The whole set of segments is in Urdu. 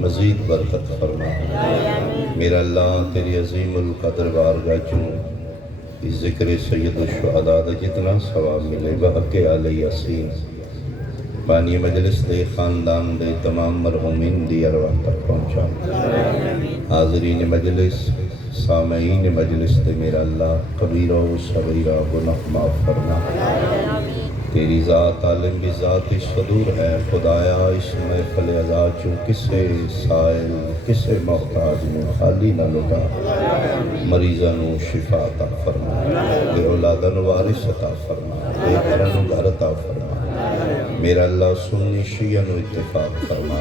مزید برکت فرما۔ میرا اللہ تیری عظیم القدر بارگاہ چوں اس ذکر سید الشہداء دا جتنا ثواب ملے بحق آل یاسین بانی مجلس دے خاندان دے تمام مرحومین دی ارواح تک پہنچا۔ حاضرین مجلس سامعین مجلس دے میرا اللہ کبیرہ و صغیرہ گناہ معاف فرما۔ تیری ذات عالم بھی ذات صدور ہے خدایا، اس محفل عزا چوں کسے سائل کسے محتاج میں خالی نہ لٹا۔ مریضاں نو شفا عطا فرما، بے اولاداں نو وارث عطا فرما، بے گھراں نو گھر عطا فرما۔ میرا اللہ سنی شیعہ نو اتفاق فرما،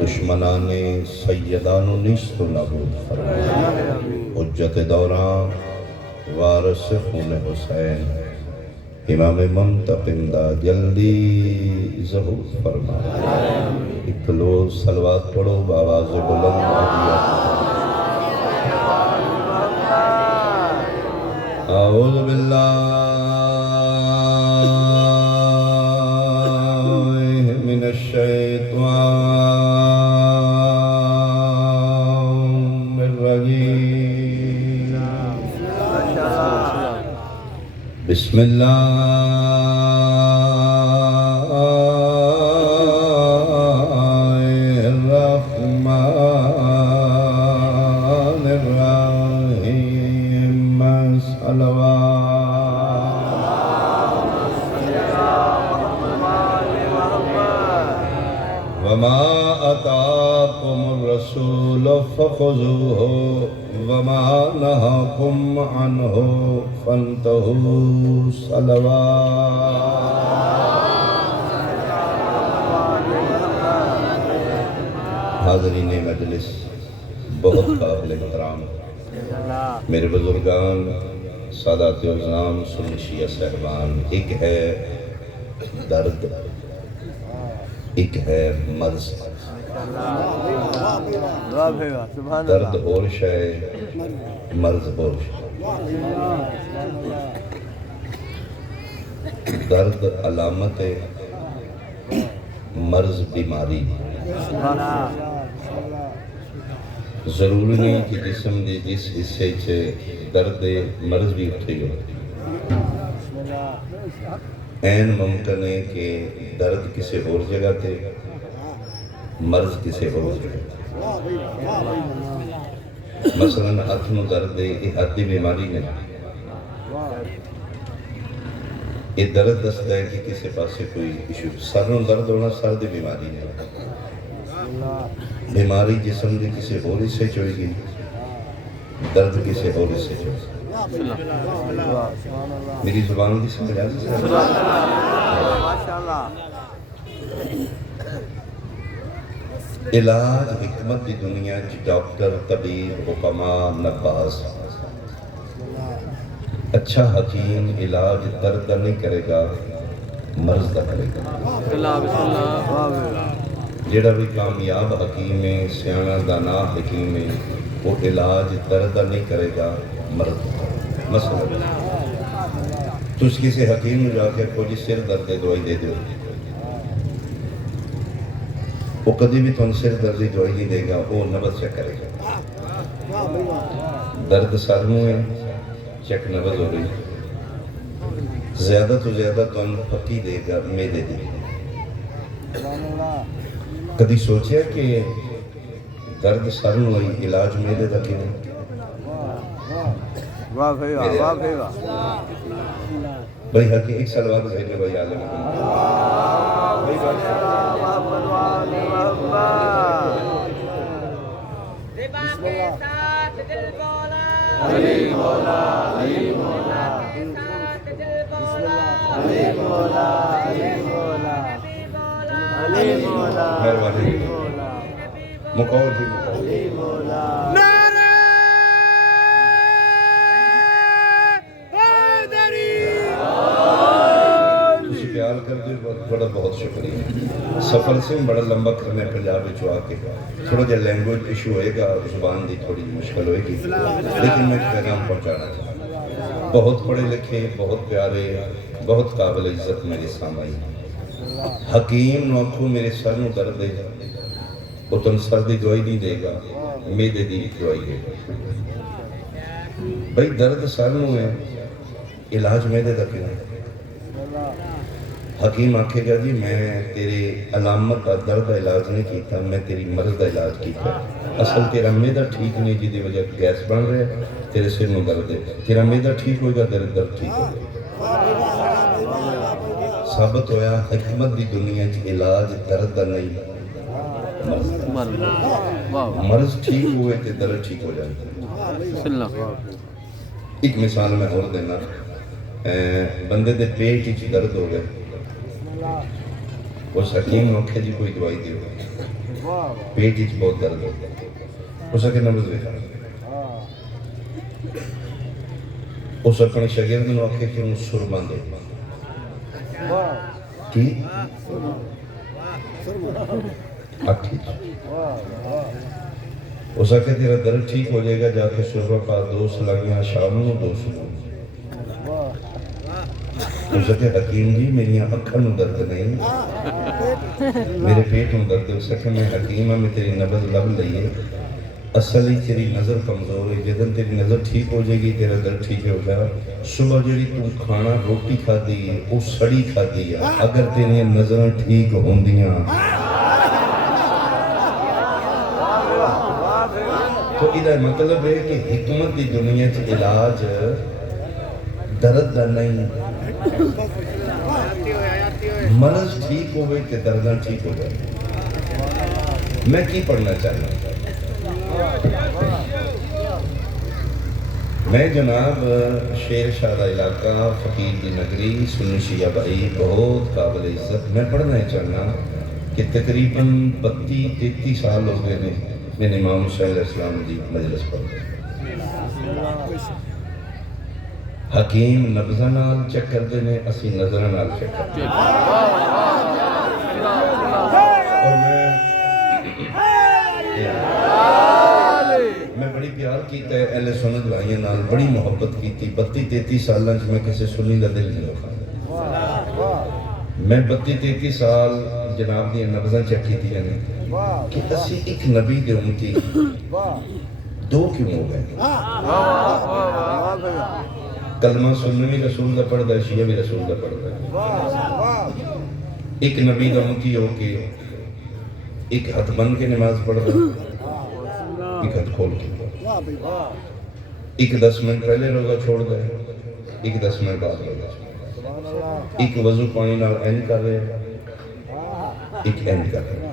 دشمنان سیدان و نیست و نابود فرما۔ حجت دوران وارث خون حسین امام منتقم دا جلدی ظہور فرما۔ اکلو صلوات پڑھو بآواز بلند اعوذ باللہ من الشیطان الرجیم۔ بسم اللہ الرحمن الرحیم۔ صلوات وما آتاکم الرسول فخذوہ وما نہاکم عنہ فانتہوا۔ صلوات حاضرین مجلس بہت قابل احترام میرے بزرگان سادات عظام سنی شیعہ صاحبان، ایک ہے درد ایک ہے مرض۔ درد اور شے مرض اور شے۔ درد علامت ہے، مرض بیماری۔ ضروری نہیں کہ جسم دے جس حصے چھے درد مرض بھی اٹھے ہو۔ این ممکن ہے کہ درد کسی اور جگہ تے مرض کسی اور جگہ تے۔ مثلا ہاتھ نو درد ہے، یہ ہاتھ دی بیماری نہیں، یہ درد دستا ہے کہ کسی پاسے کوئی ایشو۔ سر نو درد ہونا سر دی بیماری نہیں، بیماری جسم دی کسی اور حصے چوئی گی، درد کسی اور حصے چوئی گی۔ میری زبان دی سمجھ آتی ہے؟ علاج حکمت دی دنیا کی ڈاکٹر طبیب حکماء نباز۔ اچھا حکیم علاج درد نہیں کرے گا، مرض دا کرے گا۔ جیڑا بھی کامیاب حکیم ہے، سیانہ دانا حکیم ہے، وہ علاج درد نہیں کرے گا، مرض دا کرے گا۔ مثلا تو اس کسی حکیم نے جا کے کوئی سر درد دوائی دے دو، وہ کدی بھی تم سر درد دوائی نہیں دے گا، وہ نبض چیک کرے گا۔ درد سر میں ہے، چیک نبض ہو رہی، زیادہ تو زیادہ تم پکی دے گا، میدے دے گا۔ کدی سوچیا کہ درد سر میں ہوئی علاج میدے دا کیوں؟ واہ بھائی واہ، واہ بھائی واہ۔ بھائی حقی ایک سلوات بھیجے بھائی عالم علی مولا علی مولا علی مولا علی مولا علی مولا مہربانی مقور بھی علی مولا۔ پیار کر دے بڑا بہت شکریہ۔ سفر سے بڑا لمبا کرنے پنجاب میں آ کے تھوڑا جا لینگویج ایشو ہوئے گا، زبان دی تھوڑی مشکل ہوئے گی، لیکن میں پیغام پہنچانا تھا۔ بہت پڑھے لکھے، بہت پیارے، بہت قابل عزت میرے سامعین۔ حکیم نو آنکھوں میرے سر نو درد ہے، وہ تم سر دی دوائی نہیں دے گا، میدے دی دوائی دے گا۔ بھائی درد سر نو ہے، علاج میدے دا کیوں ہے؟ حکیم آکھے گا جی میں تیرے علامت کا درد کا علاج نہیں کیتا، میں تیری مرض کا علاج کیتا۔ اصل تیرا میدہ ٹھیک نہیں جی دی وجہ گیس بن رہے، تیرے سر میں درد ہے، تیرا میدہ ٹھیک ہوئے گا درد ٹھیک ہوگا۔ ثابت ہویا حکمت دی دنیا کی علاج درد دا نہیں، مرض ٹھیک ہوئے تے درد ٹھیک ہو جائے۔ ایک مثال میں اور دینا، بندے دے پیٹ ہی درد ہو گئے، اس حکیم نے آکھیا جی کوئی دوائی دیو، پیٹ ہی بہت درد ہو گئے، اس کے نبض دیکھا، اس اپنے شاگرد نے آکھیا کہ انہوں سرما دو، کی اکھی، اس آکھیا تیرا درد ٹھیک ہو جائے گا، جا کے سرما پا دو سلنگیاں شام نو دو سلنگیاں۔ اس کے حکیم جی میری اکھاں نو درد نہیں، میرے پیٹ نو درد ہے۔ اس کے میں حکیم میں تیری نبض لب لئیے، اصل ہی تیری نظر کمزور ہے، جدن تیری نظر ٹھیک ہو جائے گی تیرا درد ٹھیک ہو گا۔ صبح جڑی تو کھانا روٹی کھا دی ہے وہ سڑی کھا دی ہے، اگر تیری نظریں ٹھیک ہوندیاں تو ادھا مطلب ہے کہ حکمت دی دنیا کی علاج درد دا نہیں، مرض ٹھیک ہوئے کہ درداں ٹھیک ہو جائے۔ میں کی پڑھنا چاہنا، میں جناب شیر شاہ دا علاقہ فقیر دی نگری سنی شیعہ بھائی بہت قابل عزت، میں پڑھنا چاہنا کہ تقریباً 32-33 سال ہو گئے میں نے امام حسین علیہ السلام دی مجلس پڑھ گئے۔ حکیم نبضہ نال چیک کر دینے، اسی نظرہ نال چیک کر دینے۔ اور میں بڑی پیار کیتا ہے اہل سنت بھائیوں نال، بڑی محبت کی تھی۔ 32-33 سالوں میں کسی سنی دا دل نہیں رکھا، میں 32-33 سال جناب دی نبضہ چیک کی تھی کہ اسی ایک نبی دے امتی دو کیوں ہو گئے؟ کلمہ سننے بھی رسول دا پڑھ دا ہے، شیعہ بھی رسول دا پڑھ دا ہے۔ ایک نبی دا امتی ہو کے ایک ہاتھ بند کے نماز پڑھ دا، ایک ہاتھ کھول کے، ایک 10 منٹ پہلے روزہ چھوڑ دا ہے، ایک 10 منٹ بعد روزہ چھوڑ دا ہے، ایک وضو پانی نال اینڈ کر رہے ہیں، ایک اینڈ کر رہے ہیں۔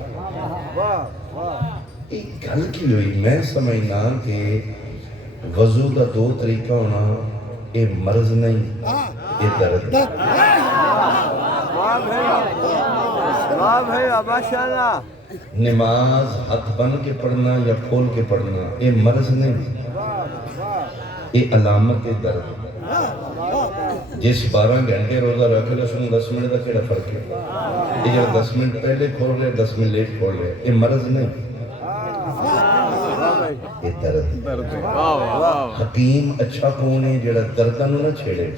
ایک گل کی ہوئی میں سمجھنا کہ وضو دا 2 طریقہ ہونا، اے مرض نہیں، اے درد ہے۔ نماز ہاتھ بن کے پڑھنا یا کھول کے پڑھنا، اے مرض نہیں، اے علامت درد ہے۔ جس 12 گھنٹے روزہ رکھ لے سنوں 10 منٹ کا کیڑا فرق ہے؟ یہ جو 10 منٹ پہلے کھول رہے 10 منٹ لیٹ کھول رہے، اے مرض نہیں، اے درد ہے۔ حکیم اچھا کون ہے جڑا دردہ نو نہ چھیڑے،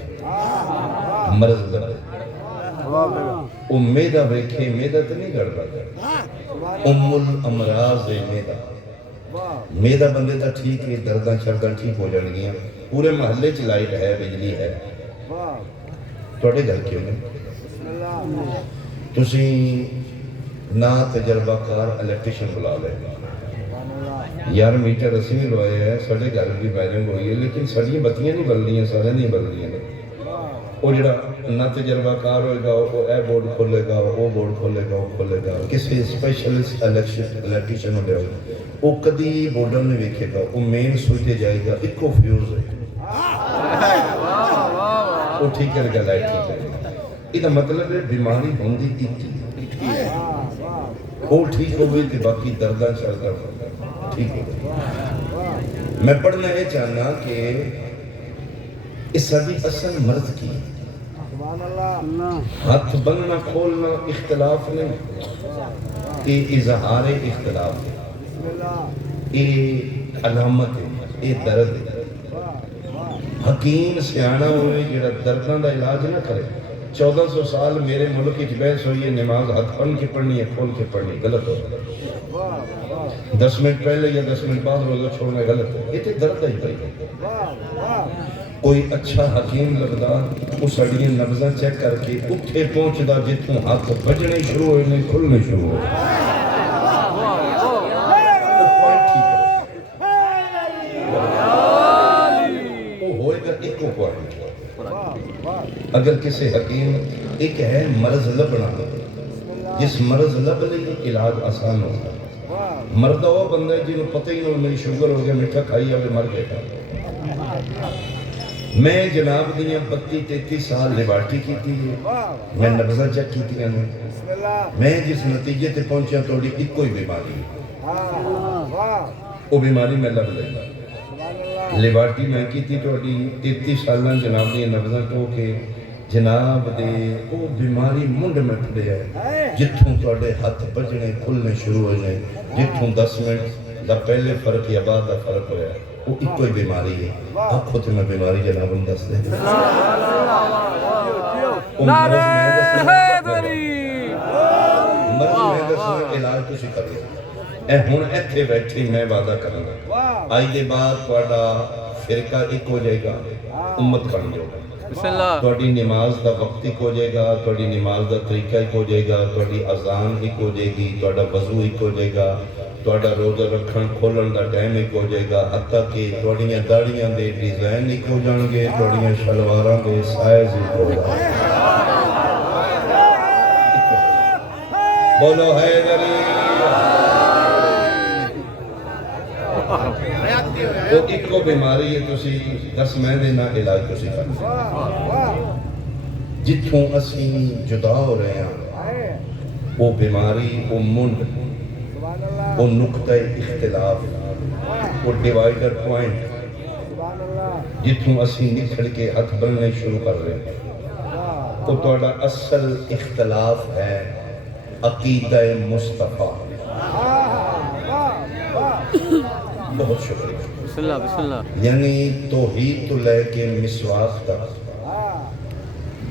مرض درد ہے۔ وہ میدہ بیکھے، میدہ تو نہیں گڑ رہا، ام الامراض میدہ، میدہ بندے تا ٹھیک ہے، درداں شرداں ٹھیک ہو جان گیا۔ پورے محلے چ لائٹ ہے، بجلی ہے، توڑے گھر کیوں نہیں؟ تسی نا تجربہ کار الیکٹریشن بلا لے، یار میٹر اسی میں لوائے ہیں، ساڑھے گھر بھی وائرنگ ہوئی ہے، لیکن ساڑھی بتیاں نہیں بل رہی ہیں، سارے نہیں بل رہی ہیں۔ وہ جڑا نہ تجربہ کار ہوئے گا، وہ اے بورڈ کھولے گا، وہ بورڈ کھولے گا، وہ کھولے گا، کسی اسپیشلسٹ الیکٹریشن ہو جائے گا، وہ کدی بورڈر نہیں ویکھے گا، وہ مین سوئچ جائے گا، ایک کو فیوز ہے، وہ ٹھیک کر گا، لائٹ ٹھیک کرے گا۔ یہ مطلب ہے بیماری ہوندی ایک ہے، وہ ٹھیک ہو گئی کہ باقی درداں شرداں ٹھیک ہو گئی۔ میں پڑھنا یہ چاہنا کہ اس ساری اصل مرض کی ہاتھ بننا کھولنا اختلاف نہیں، یہ اظہار اختلاف ہے، یہ علامت ہے، یہ درد ہے۔ حکیم سیانہ ہوئے جڑا درداں دا علاج نہ کرے۔ 1400 سال میرے ملک کی بحث ہوئی ہے، نماز ہاتھ بن کے پڑھنی ہے کھول کے پڑھنی، غلط ہو 10 منٹ پہلے یا 10 منٹ بعد روزہ چھوڑنا غلط ہے. یہ تو درد ہے بھائی. کوئی اچھا حکیم لگدا اس اڑیاں نبضاں چیک کر کے اتھے پہنچدا جتوں ہاتھ بجنے شروع ہوئے نہیں کھلنے شروع ہوئے. وہ ہوئے گا ایک کو پوائنٹ. اگر کسی حکیم ایک ہے مرض لبنا, جس مرض لب لئی علاج آسان ہوتا ہے. مردہ وہ بندہ ہے جنہوں پتہ ہی نہیں میری شوگر ہو گیا میٹھا کھائی ابھی مر گیا. میں جناب دیاں 32-33 سال لیبارٹی کی تھی, میں نبضہ چیک کی تھی. میں جس نتیجے تے پہنچا توڑی ایک کوئی بیماری, وہ بیماری میں لب لئی. لیبارٹی میں کی تھی توڑی 33 سالہ جناب دیاں نبضہ تو کہ جناب دے وہ بیماری منڈ میں پڑے ہے جتھوں توڑے ہاتھ بجنے کھلنے شروع ہوئے, جتھوں 10 منٹ دا پہلے فرق یا بعد دا فرق ہویا, وہ ایک کوئی بیماری ہے. آپ خود میں بیماری جناب ہم دس دیں. مرض میں دسنا علاج تسی کر لو. اے ہون ایتھے بیٹھے میں وعدہ کرنا آئی دے بعد توڑا فرقہ ایک ہو جائے گا, امت بن جائے گا. توڑی نماز دا وقت ایک ہو جائے گا, توڑی نماز دا طریقہ ایک ہو جائے گا, توڑی اذان ایک ہو جائے گی, توڑا وضو ایک ہو جائے گا, توڑا روزہ رکھن کھولن دا ٹائم ایک ہو جائے گا, حتیٰ کہ توڑیاں داڑیاں دے ڈیزائن ایک ہو جان گے, توڑیاں شلواراں دے سائز ایک ہو جائے گا. بولو حیدری. وہ ایک کو بیماری ہے تسی 10 مہینے نہ علاج تسی کرنا. جتھوں اسی جدا ہو رہے ہیں وہ بیماری, وہ منڈ, وہ نقطہ اختلاف, وہ ڈیوائیڈر پوائنٹ جتھوں اسی نکھڑ کے ہاتھ بننے شروع کر رہے ہیں, وہ توڑا اصل اختلاف ہے عقیدہ مصطفیٰ. بہت شکریہ. بسم اللہ. یعنی توحید تو لے کے مسواک تک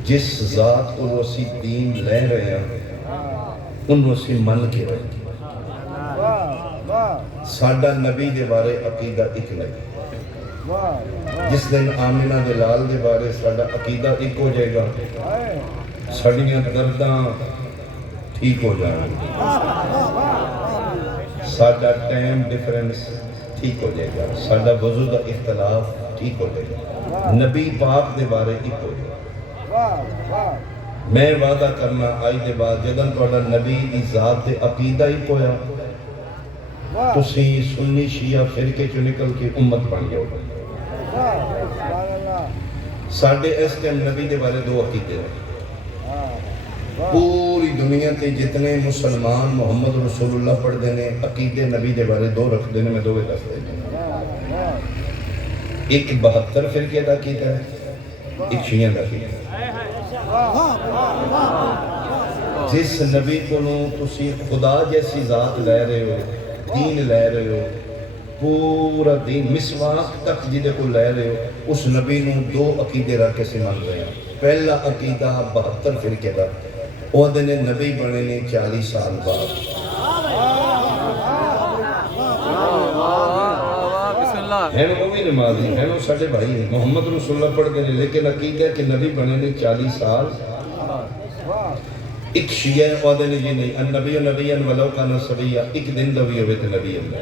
جس ذات کو وہ اسی دین لے رہے ہیں انہوں اسی من کے رہے. ساڈا نبی دے بارے عقیدہ ایک نہیں. جس دن آمنہ دے لال دے بارے ساڈا عقیدہ ایک ہو جائے گا, ساڑیاں درداں ٹھیک ہو جائیں گے, ساڈا ٹائم ڈیفرنس ٹھیک ہو جائے گا, ساڈا وضو دا اختلاف ٹھیک ہو جائے گا, نبی پاک دے بارے ایک ہو جائے گا. میں وعدہ کرنا آئی دے بعد جدن توڑا نبی دی ذات دے عقیدہ ایک ہویا تسی سنی شیعہ فرقے چو نکل کے امت بن گیا. ساڑھے اس ٹائم نبی دے بارے 2 عقیدے ہیں. پوری دنیا تے جتنے مسلمان محمد رسول اللہ پڑھ دینے عقیدے نبی دے بارے 2 رکھ دینے, میں 2 دس دینے. ایک 72 فرقے دا عقیدہ ہے, ایک شیعہ دا عقیدہ ہے. جس نبی کو تسی خدا جیسی ذات لے رہے ہو, دین لے رہے ہو, پورا دین مسواک تک جدے کو لے رہے ہو, اس نبی نو 2 عقیدے رکھ کے سمان رہے ہیں. پہلا عقیدہ 72 فرقے دا, وہ دن نبی بنے نے 40 سال بعد. ہے وہ بھی نمازی, ہے وہ ساڑھے بھائی ہیں, محمد رسول اللہ پڑھ گئے, لیکن عقیدہ ہے کہ نبی بنے نے 40 سال. ایک شیعہ وہ دن جی نہیں, النبی نبیًا ولو کان صبیًا, ایک دن دا بھی ہوئے تھے نبی اللہ.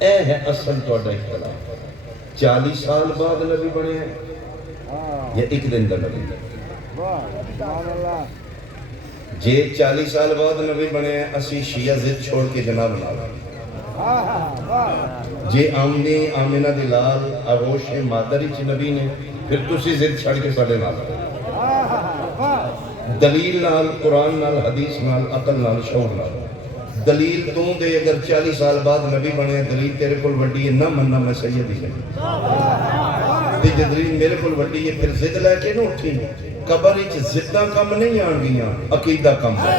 اے ہے اصل توڑا اختلاف, 40 سال بعد نبی بنے ہیں یا ایک دن دا نبی. جے 40 سال بعد نبی بنے ہیں اسی شیعہ ضد چھوڑ کے جناب نہ رہا. جے آمنہ دلال آغوش مادری چی نبی نے پھر تسی ضد چھڑ کے ساڑے نہ رہا. دلیل نال, قرآن نال, حدیث نال, عقل نال, شعور نال. دلیل توں دے اگر 40 سال بعد نبی بنے ہیں, دلیل تیرے کل وڈی ہے, نہ مننا میں سید ہی نہیں. تے دلیل میرے کل وڈی ہے, پھر ضد لے کے نہ اٹھی نہیں. قبر اچ ضداں کم نہیں آن گیاں, عقیدہ کم ہے.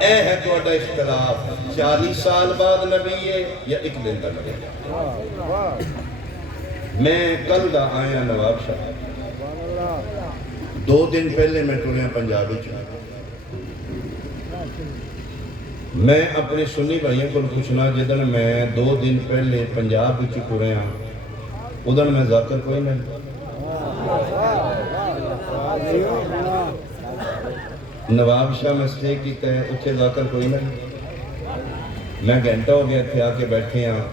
اے ہے تو اڈا اختلاف, 40 سال بعد نبی ہے یا ایک دن دا نبی ہے. میں کل دا آیا نواب شاہ, 2 دن پہلے میں ٹوریا پنجابی چاہتا. میں اپنے سنی بھائیوں کو پوچھنا جدن میں 2 دن پہلے پنجاب وچ ٹریا ادن میں ذاکر کوئی نہیں نواب شاہ میں سٹے کیتا ہے اتنے ذاکر کوئی نہیں میں گھنٹہ ہو گیا تھے آ کے بیٹھے ہاں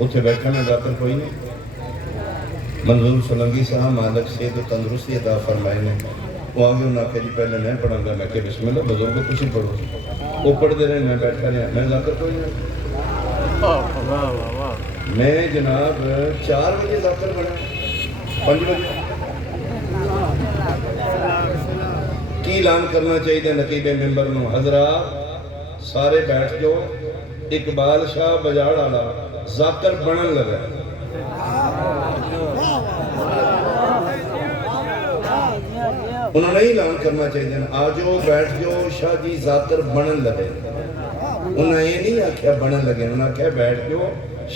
اتنے بیٹھا میں ذاکر کوئی نہیں منظور سولنگی صاحب مالک سے تو تندرستی عطا فرمائے نے وہ آگے انہوں نے آخر جی پہلے میں پڑھاں گا میں کہ بسم اللہ بزرگ تسی پڑھو وہ پڑھتے رہے میں بیٹھا رہا میں ذاکر کوئی نہیں میں جناب 4 بجے ذاکر بنا 5 بجے کی اعلان کرنا چاہیے نقیب ممبر نو حضرات سارے بیٹھ جو اقبال شاہ بجاڑ والا ذاکر بنن لگا انہوں نے اعلان کرنا چاہیے آجو بیٹھ جو شاہ جی ذاکر بنن لگے انہوں نے یہ نہیں آکھیا بنن لگے انہوں نے آکھیا بیٹھ جو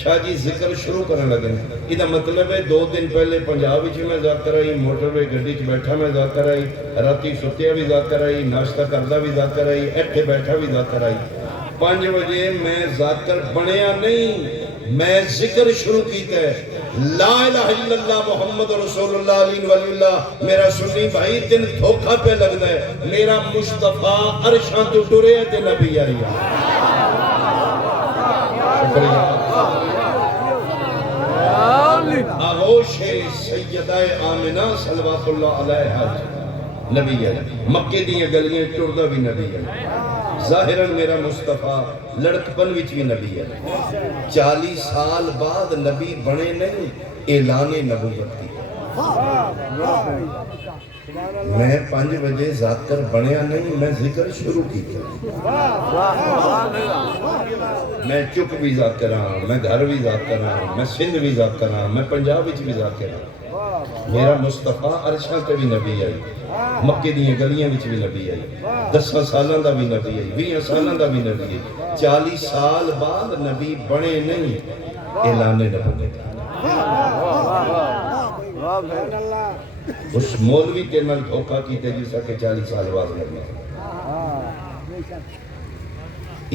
شاہ جی ذکر شروع کرنے لگے یہ مطلب ہے 2 دن پہلے پنجاب وچ میں ذاکر آئی موٹر وے گڈی چ بیٹھا میں ذاکر آئی راتی ستیا بھی ذاکر آئی ناشتہ کردہ بھی ذاکر آئی ایتھے بیٹھا بھی ذاکر آئی 5 بجے میں ذاکر بنیا نہیں میں ذکر شروع کیتا ہے لا الہ الا اللہ محمد رسول اللہ علیہ ولی اللہ میرا سنی بھائی تین دھوکہ پہ لگ ہے میرا مصطفیٰ عرشاں تو ٹرے تے نبی آئی شکریہ آغوش سیدہ آمنہ صلوات اللہ علیہ نبی ہے مکے دیئے گلیاں ٹردہ بھی نبی ہے ظاہراً میرا مصطفیٰ لڑکپن وچ بھی نبی ہے 40 سال بعد نبی بنے نہیں اعلان نبوت کی میں 5 بجے ذاکر بنیا نہیں میں ذکر شروع کی میں چک بھی ذاکر ہاں میں گھر بھی ذاکر ہاں میں سندھ بھی ذاکر ہاں میں پنجاب وچ بھی ذاکر ہاں میرا مصطفیٰ عرشاں تے بھی نبی آئی مکے دیئے گلیاں وچ بھی نبی آئی 10 سالاں دا بھی نبی آئی 20 سالاں دا بھی نبی آئی 40 سال بعد نبی بنے نہیں اعلان نبوت اس مولوی کے نال دھوکہ کیتے جیسا کہ 40 سال بعد نبی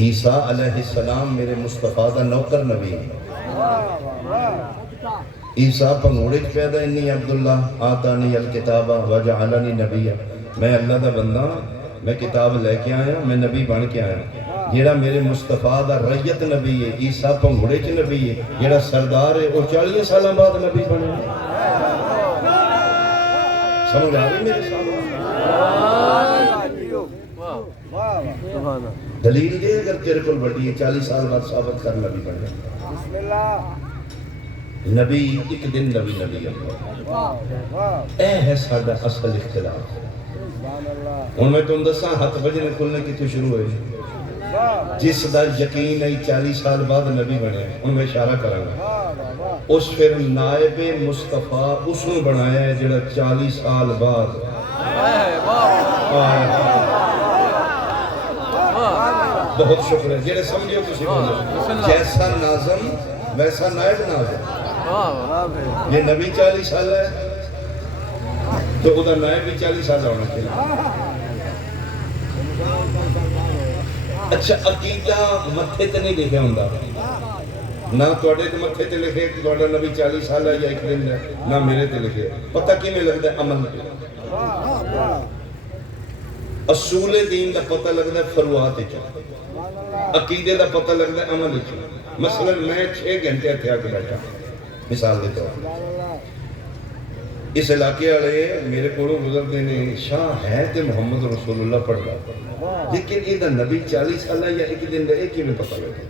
عیسیٰ علیہ السلام میرے مصطفیٰ دا نوکر نبی ہے عیسیٰ پنگوڑے پیدا انی عبداللہ آتانی الکتابہ وجعلنی نبی میں اللہ دا بندہ میں کتاب لے کے آیا میں نبی بن کے آیا جیڑا میرے مصطفیٰ دا ریت نبی ہے عیسیٰ پنگوڑے چ نبی ہے جیڑا سردار ہے وہ 40 سالہ بعد نبی بنے سمجھ آ رہی میرے سامنے دلیل یہ اگر تیرے کو بڑی ہے 40 سال بعد ثابت کر نبی بنے بسم اللہ نبی ایک دن نبی اللہ اے ہے سادہ اصل اختلاف ان میں تم دساں ہاتھ بجنے کھلنے کی تو شروع ہوئی جس دا یقین ہے 40 سال بعد نبی بنے ان میں اشارہ کریں گا اس پھر نائب مصطفیٰ اس نے بنایا ہے جڑا 40 سال بعد بہت شکر ہے جڑے سمجھو کسی بولے جیسا ناظم ویسا نائب ناظم یہ نبی 40 سال ہے تو خدا نائب بھی 40 سال ہونا چاہیے اچھا عقیدہ متھے تے نہیں لکھے ہوندہ نہ توڑے تے متھے تے لکھے کہ توڑا نبی 40 سال ہے یا ایک دن ہے نہ میرے تے لکھے پتہ کی میں لگتا ہے عمل پہ اصول دین دا پتہ لگتا ہے فروعات چاہ عقیدے دا پتہ لگتا ہے عمل چاہ مثلا میں 6 گھنٹے تھے آ کے بیٹھا مثال دیتا ہوں اس علاقے والے میرے کو گزرتے ہیں شاہ ہے تے محمد رسول اللہ پڑھ رہا لیکن یہ دا نبی 40 سال یا ایک دن رہے کی میں پتہ لگا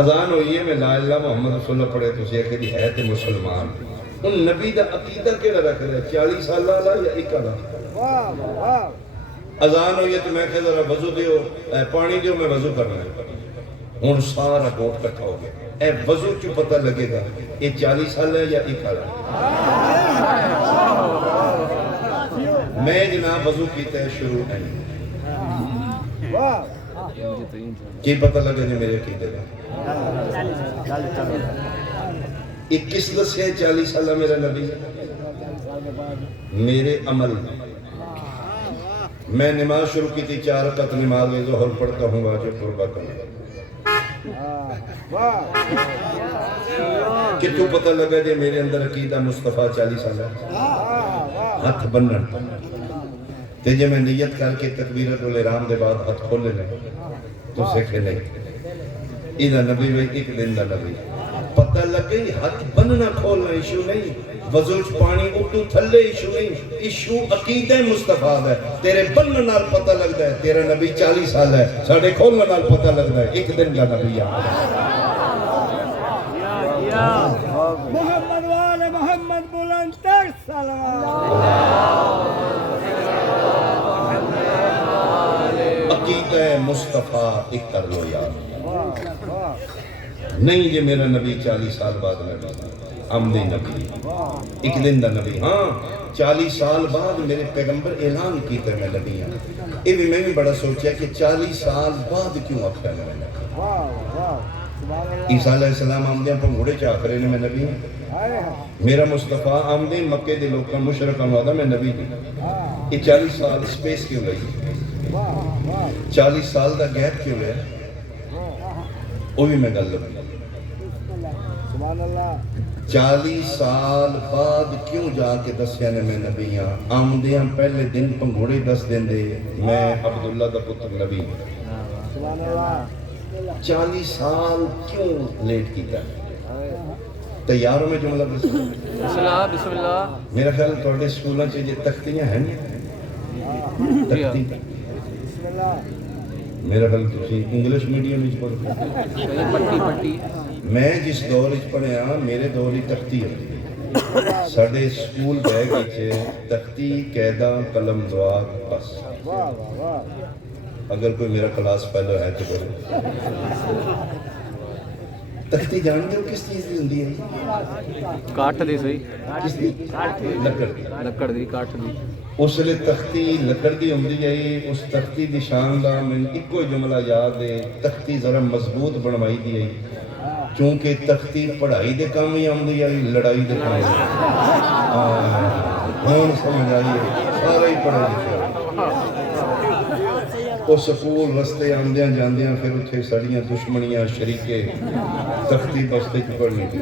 اذان ہوئی ہے میں لا اللہ محمد رسول اللہ پڑھے تو سے کہ ہے تے مسلمان ان نبی دا عقیدہ کیڑا رکھ رہا ہے 40 سال یا ایک والا اذان ہوئی ہے تو میں کہ ذرا وضو دیو پانی دیو میں وضو کرنا ہے ہوں سارا گوٹ کٹھا ہو گیا اے وضو چو پتہ لگے گا یہ 40 سال ہے یا ایک والا میں جناب وضو کیتا ہے شروع نہیں کی پتہ لگے نہیں میرے کیتے گا 21 دسے 40 سالہ میرا نبی میرے عمل میں نماز شروع کی تھی 4 رکعت نماز ظہر پڑھتا ہوں واجب قربت میں کہ تو پتہ لگا جے میرے اندر عقیدہ مصطفیٰ 40 سال ہے ہاتھ بنن تے جے میں نیت کر کے تکبیرۃ الاحرام دے بعد ہاتھ کھولے لیں تو سکھے نہیں ایدہ نبی وی ایک دن دا نبی پتہ لگے ہاتھ بننا کھولنا ایشو نہیں وضوچ پانی اٹھو تھلے ایشو نہیں ایشو عقیدہ مصطفیٰ ہے تیرے بننا نال پتہ لگتا ہے تیرا نبی 40 سال ہے ساڑھے کھولنا نال پتہ لگتا ہے ایک دن دا نبی محمد والے محمد بلند تر سلام عقیدہ مصطفیٰ ایک کر لو یار نہیں یہ میرا نبی 40 سال بعد نبی عمدی نبی ایک دن دا نبی ہاں 40 سال بعد میرے پیغمبر اعلان کیتا ہے میں نبی ہوں یہ بھی میں بھی بڑا سوچا کہ 40 سال بعد کیوں اپنا میں نبی عیسیٰ علیہ السلام آمدے ہیں پنگوڑے چاکرے نے میں نبی ہوں میرا مصطفیٰ آمدے مکہ دے لوگ کا مشرقہ وعدہ میں نبی ہوں یہ 40 سال سپیس کیوں لئی 40 سال دا گیپ کیوں ہے وہ بھی میں گل لگی 40 سال بعد کیوں جا کے دسیا نے میں نبی ہاں آمدیاں پہلے دن پنگوڑے دس دن دے میں عبداللہ دا پتر نبی 40 سال کیوں لیٹ کیتا ہے تیاروں میں جملہ بسم اللہ میرا خیال توڑے سکولوں سے یہ تختیاں ہیں تختی میرا خیال تھی انگلش میڈیم میں پڑھتے میں جس دور اچ پڑھے ہاں میرے دور ہی تختی ہے ساڑھے سکول بیگ اچھے تختی قیدہ قلم دعا بس اگر کوئی میرا کلاس پہلو ہے تو بولے تختی جانتے ہو کس چیز دی ہوندی ہے کاٹ دی سوئی کس دی لکڑ دی کاٹ دی اس لئے تختی لکڑ دی ہوندی جائے اس تختی دی شان دا میں ایک کوئی جملہ یاد ہے تختی ذرا مضبوط بنوائی دی ہے چونکہ تختی پڑھائی دے کام ہی آمدی ہے لڑائی دے کام ہون سمجھ آئیے سارا ہی پڑھائی وہ سکول رستے آمدیاں جاندیاں پھر اتھے سڑیاں دشمنیاں شریکے تختی بستے کی پڑھنی تھی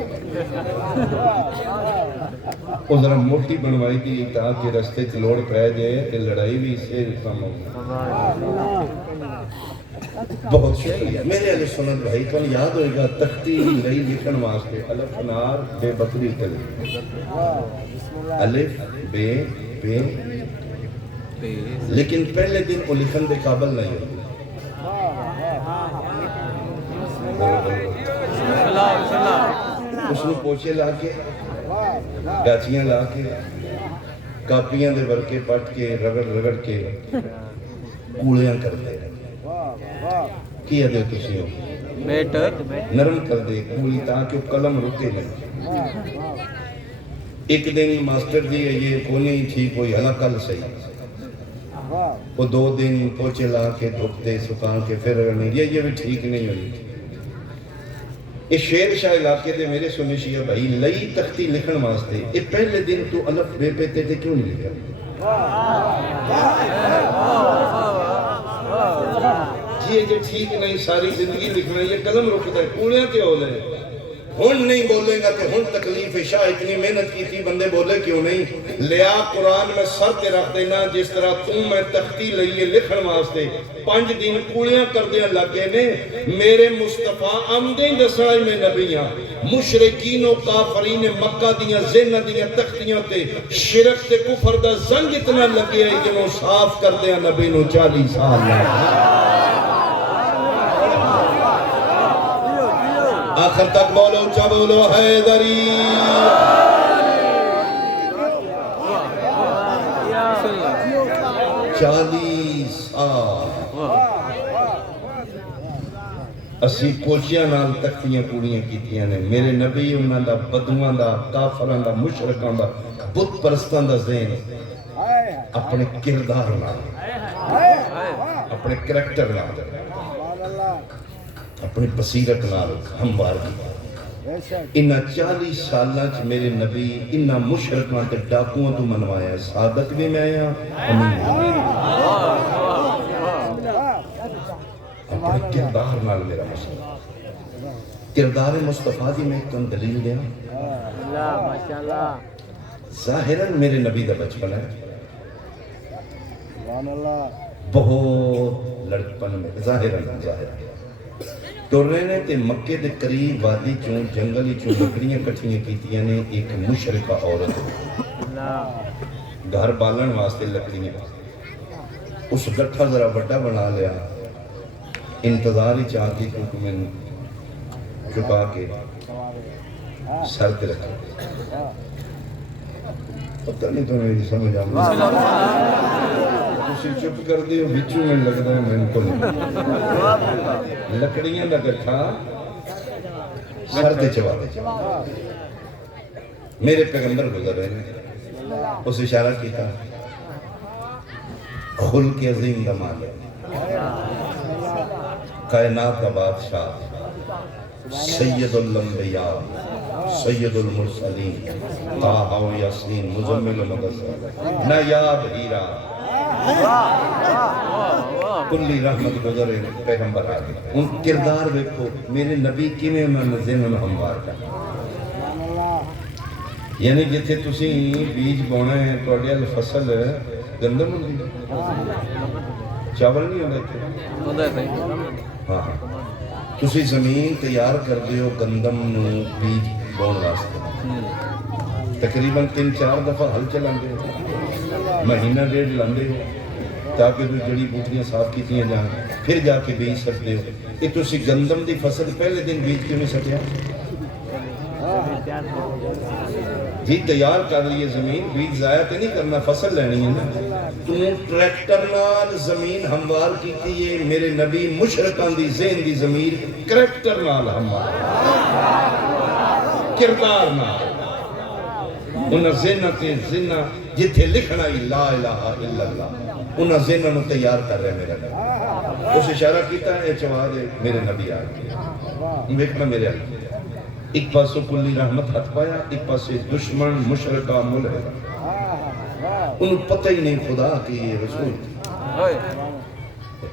وہ ذرا موٹی بنوائی تھی تاکہ رستے چلوڑ پہ جائے کہ لڑائی بھی اس سے کام ہو بہت شکریہ میرے علیہ سنت بھائی تو یاد ہوئے گا تختی لئی لکھن واسطے الف نار بے بکری کلی الف بے بے لیکن پہلے دن وہ لکھن دے قابل نہیں ہوتی اس نے پوچھے لا کے گاچیاں لا کے کاپیاں دے ورکے پٹ کے رگڑ رگڑ کے کوڑیاں کر دے کیا دے کسی ہو نرم کر دے کوڑی تاکہ قلم رکے نہیں ایک دن ماسٹر جی یہ کونی تھی کوئی حلا کل صحیح وہ 2 دن پوچھے لا کے دھکتے سکان کے پھر یہ بھی ٹھیک نہیں ہوئی اس شیر شاہ علاقے دے میرے سنی شیعہ بھائی لئی تختی لکھن واسطے یہ پہلے دن تو الف بے پہ تے کیوں نہیں لکھا یہ ٹھیک نہیں ساری زندگی لکھنا یہ قلم رکھتا ہے کوڑیاں کیا ہو لے ہن نہیں بولے گا کہ ہن تکلیف شاہ اتنی محنت کی تھی بندے بولے کیوں نہیں لیا قرآن میں سر تے رکھ دینا جس طرح تم میں تختی لئیے لکھن واسطے 5 دن کوڑیاں کر دیا لگے نے میرے مصطفیٰ آمدیں دسائی میں نبیاں مشرکین و کافرین مکہ دیاں زینہ دیاں تختیاں تے شرک تے کفر دا زنگ اتنا لگے ہے جنہوں صاف کر دیا نبی نو 40 سال لگے آخر تک بولو اچھا بولو حیدری 40 سال اسی کوچیاں نال تختیاں کوڑیاں کیتیاں نے میرے نبی انہاں دا بدواں دا کافراں دا مشرکاں دا بت پرستاں دا ذہن اپنے کردار نال اپنے کریکٹر نال اپنی بصیرت نال ہموار کی انہاں 40 سالاں چ میرے نبی انہاں مشرکاں تے ڈاکوؤں تو منوایا صادق بھی میں آیا امین کردار نال میرا مسئلہ کردار مصطفیٰ دی میں ایک دلیل دیا ماشاءاللہ ظاہراً میرے نبی دا بچپن ہے سبحان اللہ بہت لڑکپن میں ظاہراً ٹر رہے نے تے مکے دے قریب وادی چوں جنگل چوں لکڑیاں کٹھیاں کیتیاں نے ایک مشرکہ عورت گھر بالن واسطے لکڑیاں اس گٹھا ذرا بڑا بنا لیا انتظار ہی چاہ کے کیونکہ میں چکا کے سر تے رکھا پتہ نہیں تو میری سمجھ آمد تسی چپ کر دیو بچوں میں لگتا ہے میں ان کو نہیں لکڑیاں دا گٹھا سر تے چوا دے میرے پیغمبر گزر رہے ہیں اس اشارہ کیتا خلق عظیم دا مالک کائنات کا بادشاہ سید الانبیاء سید المرسلین طٰہٰ و یاسین مزمل و مدثر نایاب ہیرا کلی رحمت گزرے پیغمبر آگے ان کردار دیکھو میرے نبی کیویں میں ذہن میں ہموار کر یعنی جتھے تسی بیج بونا ہے تواڈے ال فصل گندم ہوندی چاول نہیں ہوندا ہاں تسی زمین تیار کر دیو گندم نو بیج بون واسطے تقریباً 3-4 دفعہ ہل چلاندے ہو مہینہ ڈیڑھ لاندے ہو تاکہ کوئی جڑی بوٹیاں صاف کیتیاں جان پھر جا کے بیج سکتے ہو کہ تسی گندم دی فصل پہلے دن بیج کیوں نہیں سکیا جی تیار کر لیے زمین بیج ضائع تے نہیں کرنا فصل لینی ہے نا تم ٹریکٹر نال زمین ہموار کیتی ہے میرے نبی مشرکان دی ذہن دی زمین کریکٹر نال ہموار کردار نال انہاں ذہناں تے ذہناں جتھے لکھنا ہی لا الہ الا اللہ انہاں ذہناں نو تیار کر رہے میرا نبی اس اشارہ کیتا ہے چوا دے میرے نبی آ گئے دیکھنا میرے آگے ایک پاسو کلی رحمت ہاتھ پایا ایک پاسے دشمن مشرکہ ملحد انہوں پتہ ہی نہیں خدا کہ یہ رسول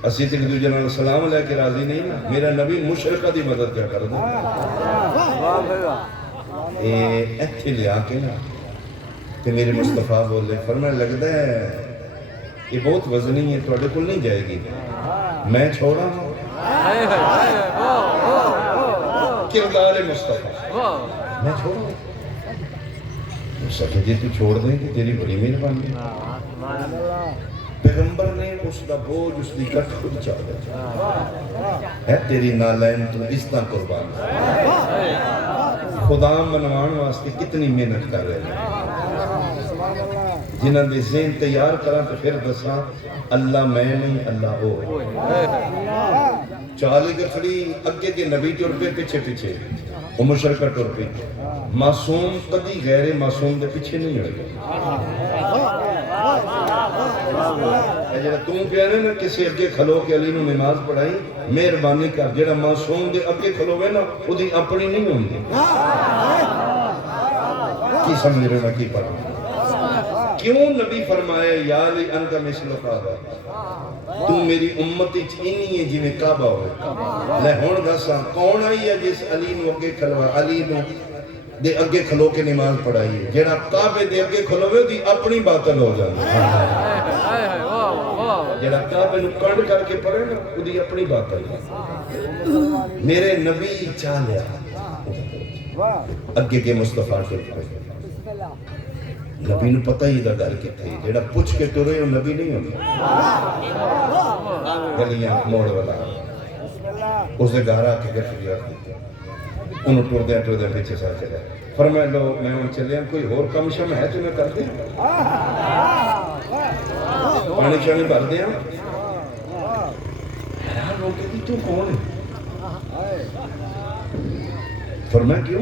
اسی تک دو جنال سلام علیہ کے راضی نہیں نا میرا نبی مشرکہ دی مدد کیا کر دو ایتھے لیا کے نا کہ میرے مصطفیٰ بولے فرمائے لگتا ہے یہ بہت وزنی ہے توڑے کل نہیں جائے گی میں چھوڑا ہوں کردار مصطفیٰ میں چھوڑا ہوں سکے جی تو چھوڑ دیں کہ تیری بڑی مہربانی پیغمبر نے اس کا بوجھ اس دی کٹ خود چاہ دیا ہے تیری نالین تو اس طرح قربان خدا منوان واسطے کتنی محنت کر رہے ہیں جنہاں دے ذہن تیار کرا تو پھر دسا اللہ میں نہیں اللہ ہو چالی کے کھڑی اگے کے نبی ٹر پہ پیچھے پیچھے وہ مشرکہ ٹر پہ معصوم کدی غیر معصوم دے پیچھے نہیں ہوئے جڑا تم کہنے نا کسی اگے کھلو کے علی نو نماز پڑھائی مہربانی کر جڑا معصوم دے اگے کھلوے نا وہ دی اپنی نہیں ہوندی کی سمجھ رہے میں کی پڑھا کیوں نبی فرمایا یا علی انت مثل کعبہ تو میری امتی چھینی ہے جی میں کعبہ ہوئے لے ہون دسا کون آئی ہے جس علی نو اگے کھلوا علی نو دے اگے کھلو کے نماز پڑھائی ہے جیڑا کعبے دے اگے کھلوے دی اپنی باطل ہو جانا جیڑا کعبے نو کنڈ کر کے پڑھے نا وہ دی اپنی باطل ہے میرے نبی چاہ لیا اگے کے مصطفیٰ کے پڑھے نبی نو پتہ ہی دا گھر کتے جیڑا پوچھ کے ٹرے ہو نبی نہیں ہوگی گلیاں موڑ والا اس نے گھارا کے گھر فریاد دیتے انہوں ٹر دیں پیچھے ساتھ چلے فرمائے لو میں ان چلے ہیں کوئی اور کم شم ہے تو میں کر دیں پانی شامی بھر دیں حیران ہو کے تو کون ہے فرمائے کیوں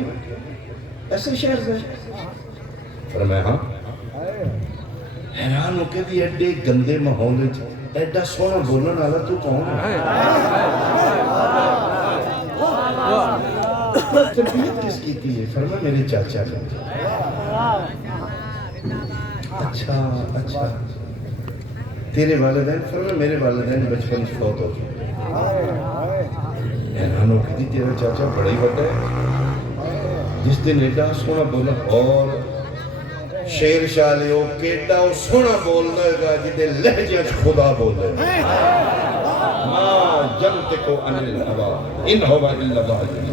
ایسے شہر سے فرمایا ہاں حیران ہو کے بھی ایڈے گندے ماحول ایڈا سونا بولن والا تو کون ہے تربیت کس کی تھی فرمایا میرے چاچا کا اچھا اچھا تیرے والدین فرمایا میرے والدین بچپن فوت ہو چکے انہوں کہتی تیرا چاچا بڑا ہی بڑا ہے جس دن ایڈا سونا بولا اور شیر شاہ لیو کیڈا وہ سونا بول دے گا جدے لہجے خدا بول دے گا ما جنتکو ان الہوا ان ہوا الا واحد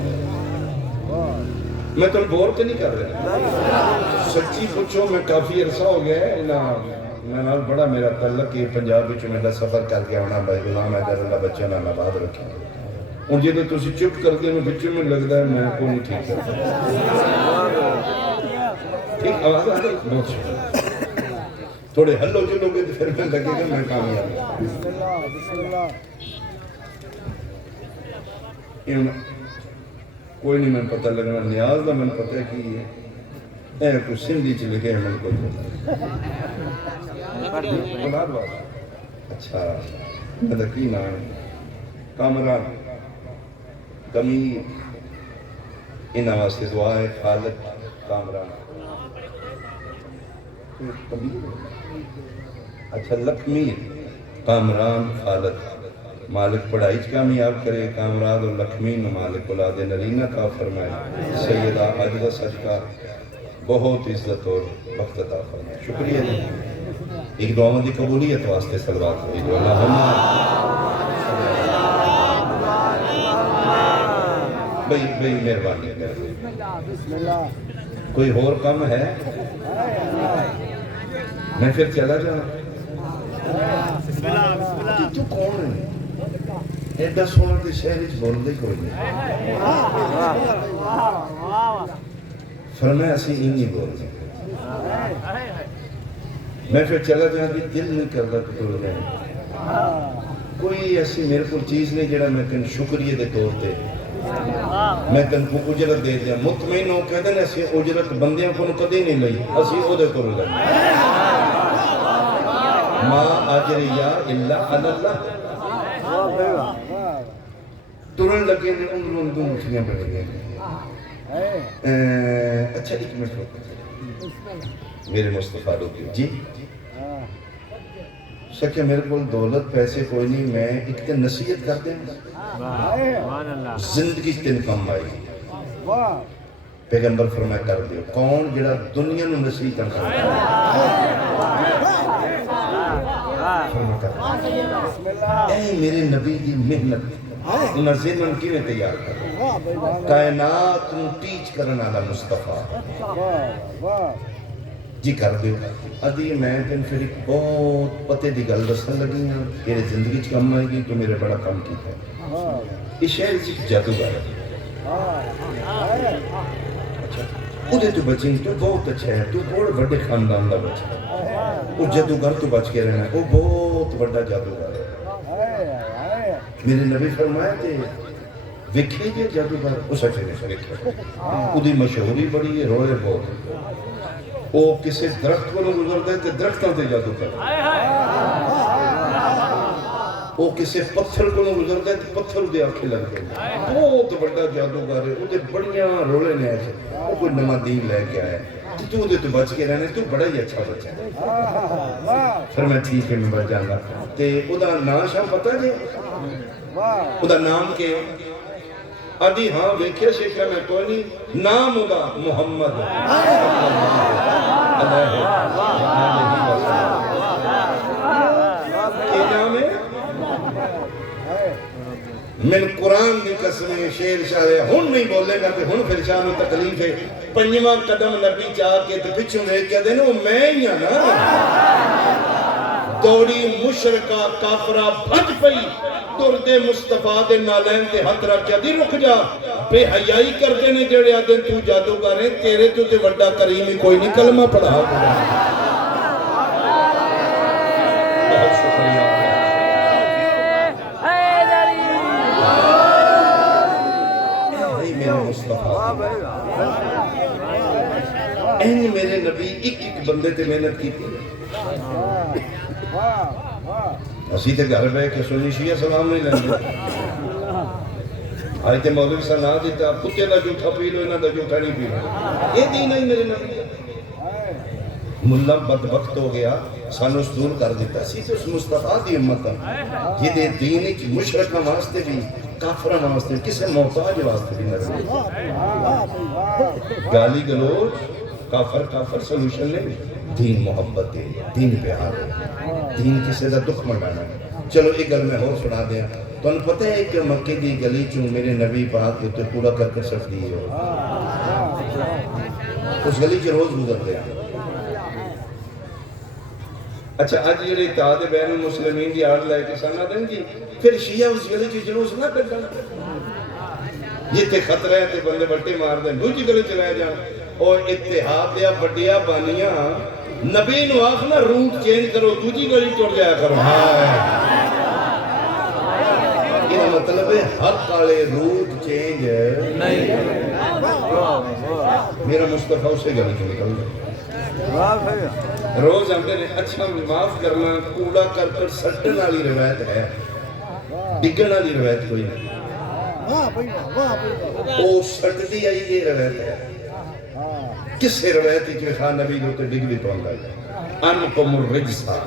میں تو بور کے نہیں کر رہا سچی پوچھو میں کافی عرصہ ہو گیا ہے میں نال بڑا میرا تعلق یہ پنجاب وچ میرا سفر کر کے آنا بھائی غلام حیدر اللہ بچہ نال آباد رکھے ہوں جدو تسی چپ کر دے میں بچوں میں لگتا ہے میں کو نہیں ٹھیک کرتا ٹھیک آواز آ رہی بہت شکریہ تھوڑے ہلو چلو گے تو پھر میں لگے گا میں کامیاب بسم اللہ کوئی نہیں میں پتہ لگنا نیاز دا میں پتہ ہے کہ اے کچھ سندھی چ لکھے ہیں من کو بلاد بات اچھا میں کی نام کامران کمیر ان واسطے دعا ہے خالق کامران اچھا لکمیر کامران خالق مالک پڑھائی کامیاب کرے کامران اور لکھمین مالک اولاد نرینہ کا فرمائے سیدہ عاجزہ صدقہ بہت عزت اور وقت عطا فرمائے شکریہ جی ایک دعا دی قبولیت واسطے صلوات ہوئی جو اللہم بھئی مہربانی کوئی اور کم ہے میں پھر چلا جاؤں تو کون ہے ایڈا سونا تے شہر وچ بول دے کوئی نہیں فرمایا اسی نہیں بول دے میں پھر چلا جاؤں کہ دل نہیں کرتا ٹول گئے کوئی ایسی میرے کو چیز نہیں جڑا میں کن شکریہ دے طور تے میں کن کو اجرت دے دیا مطمئن ہو کہتے ہیں اسی اجرت بندیاں کو کدی نہیں لئی اسی او دے کرو لئی ما اجریا الا علی اللہ ترن لگے نے ان دو مٹھیاں بڑھ گئے اچھا ایک منٹ روکو میرے مصطفیٰ روکی جی سکے میرے کو دولت پیسے کوئی نہیں میں ایک دن نصیحت کرتے ہیں زندگی تین کم آئی پیغمبر فرمائے کر دیو کون جڑا دنیا نو نصیحت کرتا اے میرے نبی دی محنت انہاں ذہن کیویں تیار کر کائنات نو ٹیچ کرن والا مصطفیٰ جی کر دیو ادھی میں تین پھر ایک بہت پتے دی گل دسن لگی ہاں میرے زندگی چ کم آئے گی تو میرے بڑا کم کیتا ہے اس شہر وچ جادوگر ہے او دے تو بچیں تو بہت اچھا ہے تو بہت بڑے خاندان دا بچہ ہے وہ جادوگر تو بچ کے رہنا ہے وہ بہت بڑا جادوگر ہے میرے نبی فرمایا تھے ویکھے جے جادوگر اس اچھے نے ویکھے او دی مشہوری بڑی ہے روئے بہت وہ کسی درخت کو گزرتا ہے تو درختوں تے جادو کرتا ہے وہ کسی پتھر کو گزرتا ہے تو پتھر دے آنکھیں لگتے ہیں بہت بڑا جادوگر ہے وہ دے بڑیاں رولے نے ایسے وہ کوئی نما دین لے کے آیا تو دے تو بچ کے رہنے تو بڑا ہی اچھا بچہ ہے پھر میں ٹھیک ہے میں بچ جانا تے او دا نام شاہ پتہ جی او دا نام کے آدھی ہاں ویکھیا شیخہ میں کوئی نہیں نام ہوگا محمد کیا نام ہے من قرآن دی قسمیں شیر شاہ ہے ہن نہیں بولے گا کہ ہن پھر شاہ میں تکلیف ہے پنجواں قدم نبی چاہ کے تو پچھوں میں کیا دینا وہ میں ہی ہاں نا دوڑی مشرکہ کافرہ بھج پئی دردے مصطفیٰ دے نالین تے ہاتھ رکھ جا دی رک جا بے حیائی کر دینے جڑے آدھیں تو جادوگر ہیں تیرے تو تے وڈا کریمی کوئی نہیں کلمہ پڑھا بہت شکریہ میرے مصطفیٰ این میرے نبی ایک بندے تے محنت کی تھی اسی تے گھر بے کہ سنی شیعہ سلام نہیں لیں آئی تے مولوی صاحب نہ دیتا کتے دا جھوٹا پی لو انہاں دا جھوٹا نہیں پی لو یہ دین ہے میرے نبی ملا بدبخت ہو گیا سانو دور کر دیتا اسی تے اس مصطفیٰ دی امت یہ دین کی مشرکہ واسطے بھی کافران واسطے کسے محتاج واسطے بھی نظر گالی گلوچ کافر سلوشن نہیں دین محبت ہے دین پیار ہے دین کسے دا دکھ منڈانا ہے چلو ایک گل میں اور سنا دیا تو انہوں پتہ ہے کہ مکے دی گلی چوں میرے نبی پاک تو پورا کر کے سٹ دی ہے اس گلی چ روز گزر گیا اچھا آج یہ اتحاد بین المسلمین دی آڑ لائے کے سامنا دیں گی پھر شیعہ اس گلی چ جلوس نہ کرتا یہ تے خطرہ ہے تے بندے بٹے مار دیں دوجی گلی چلائے جان اور اتحاد یا بڑیا بانیاں نبی نو آخنا روٹ چینج کرو دوجی گلی ٹوٹ جایا کرو یہ مطلب ہے حق والے روٹ چینج نہیں میرا مصطفیٰ اسے گلی سے نکل گیا روز ہم نے اچھا معاف کرنا کوڑا کر سٹن والی روایت ہے ڈگن والی روایت کوئی نہیں وہ سٹتی آئی یہ روایت ہے کس سے روایت ہے کہ خان نبی جو تے ڈگ بھی تو اللہ ہے انکم الرجسہ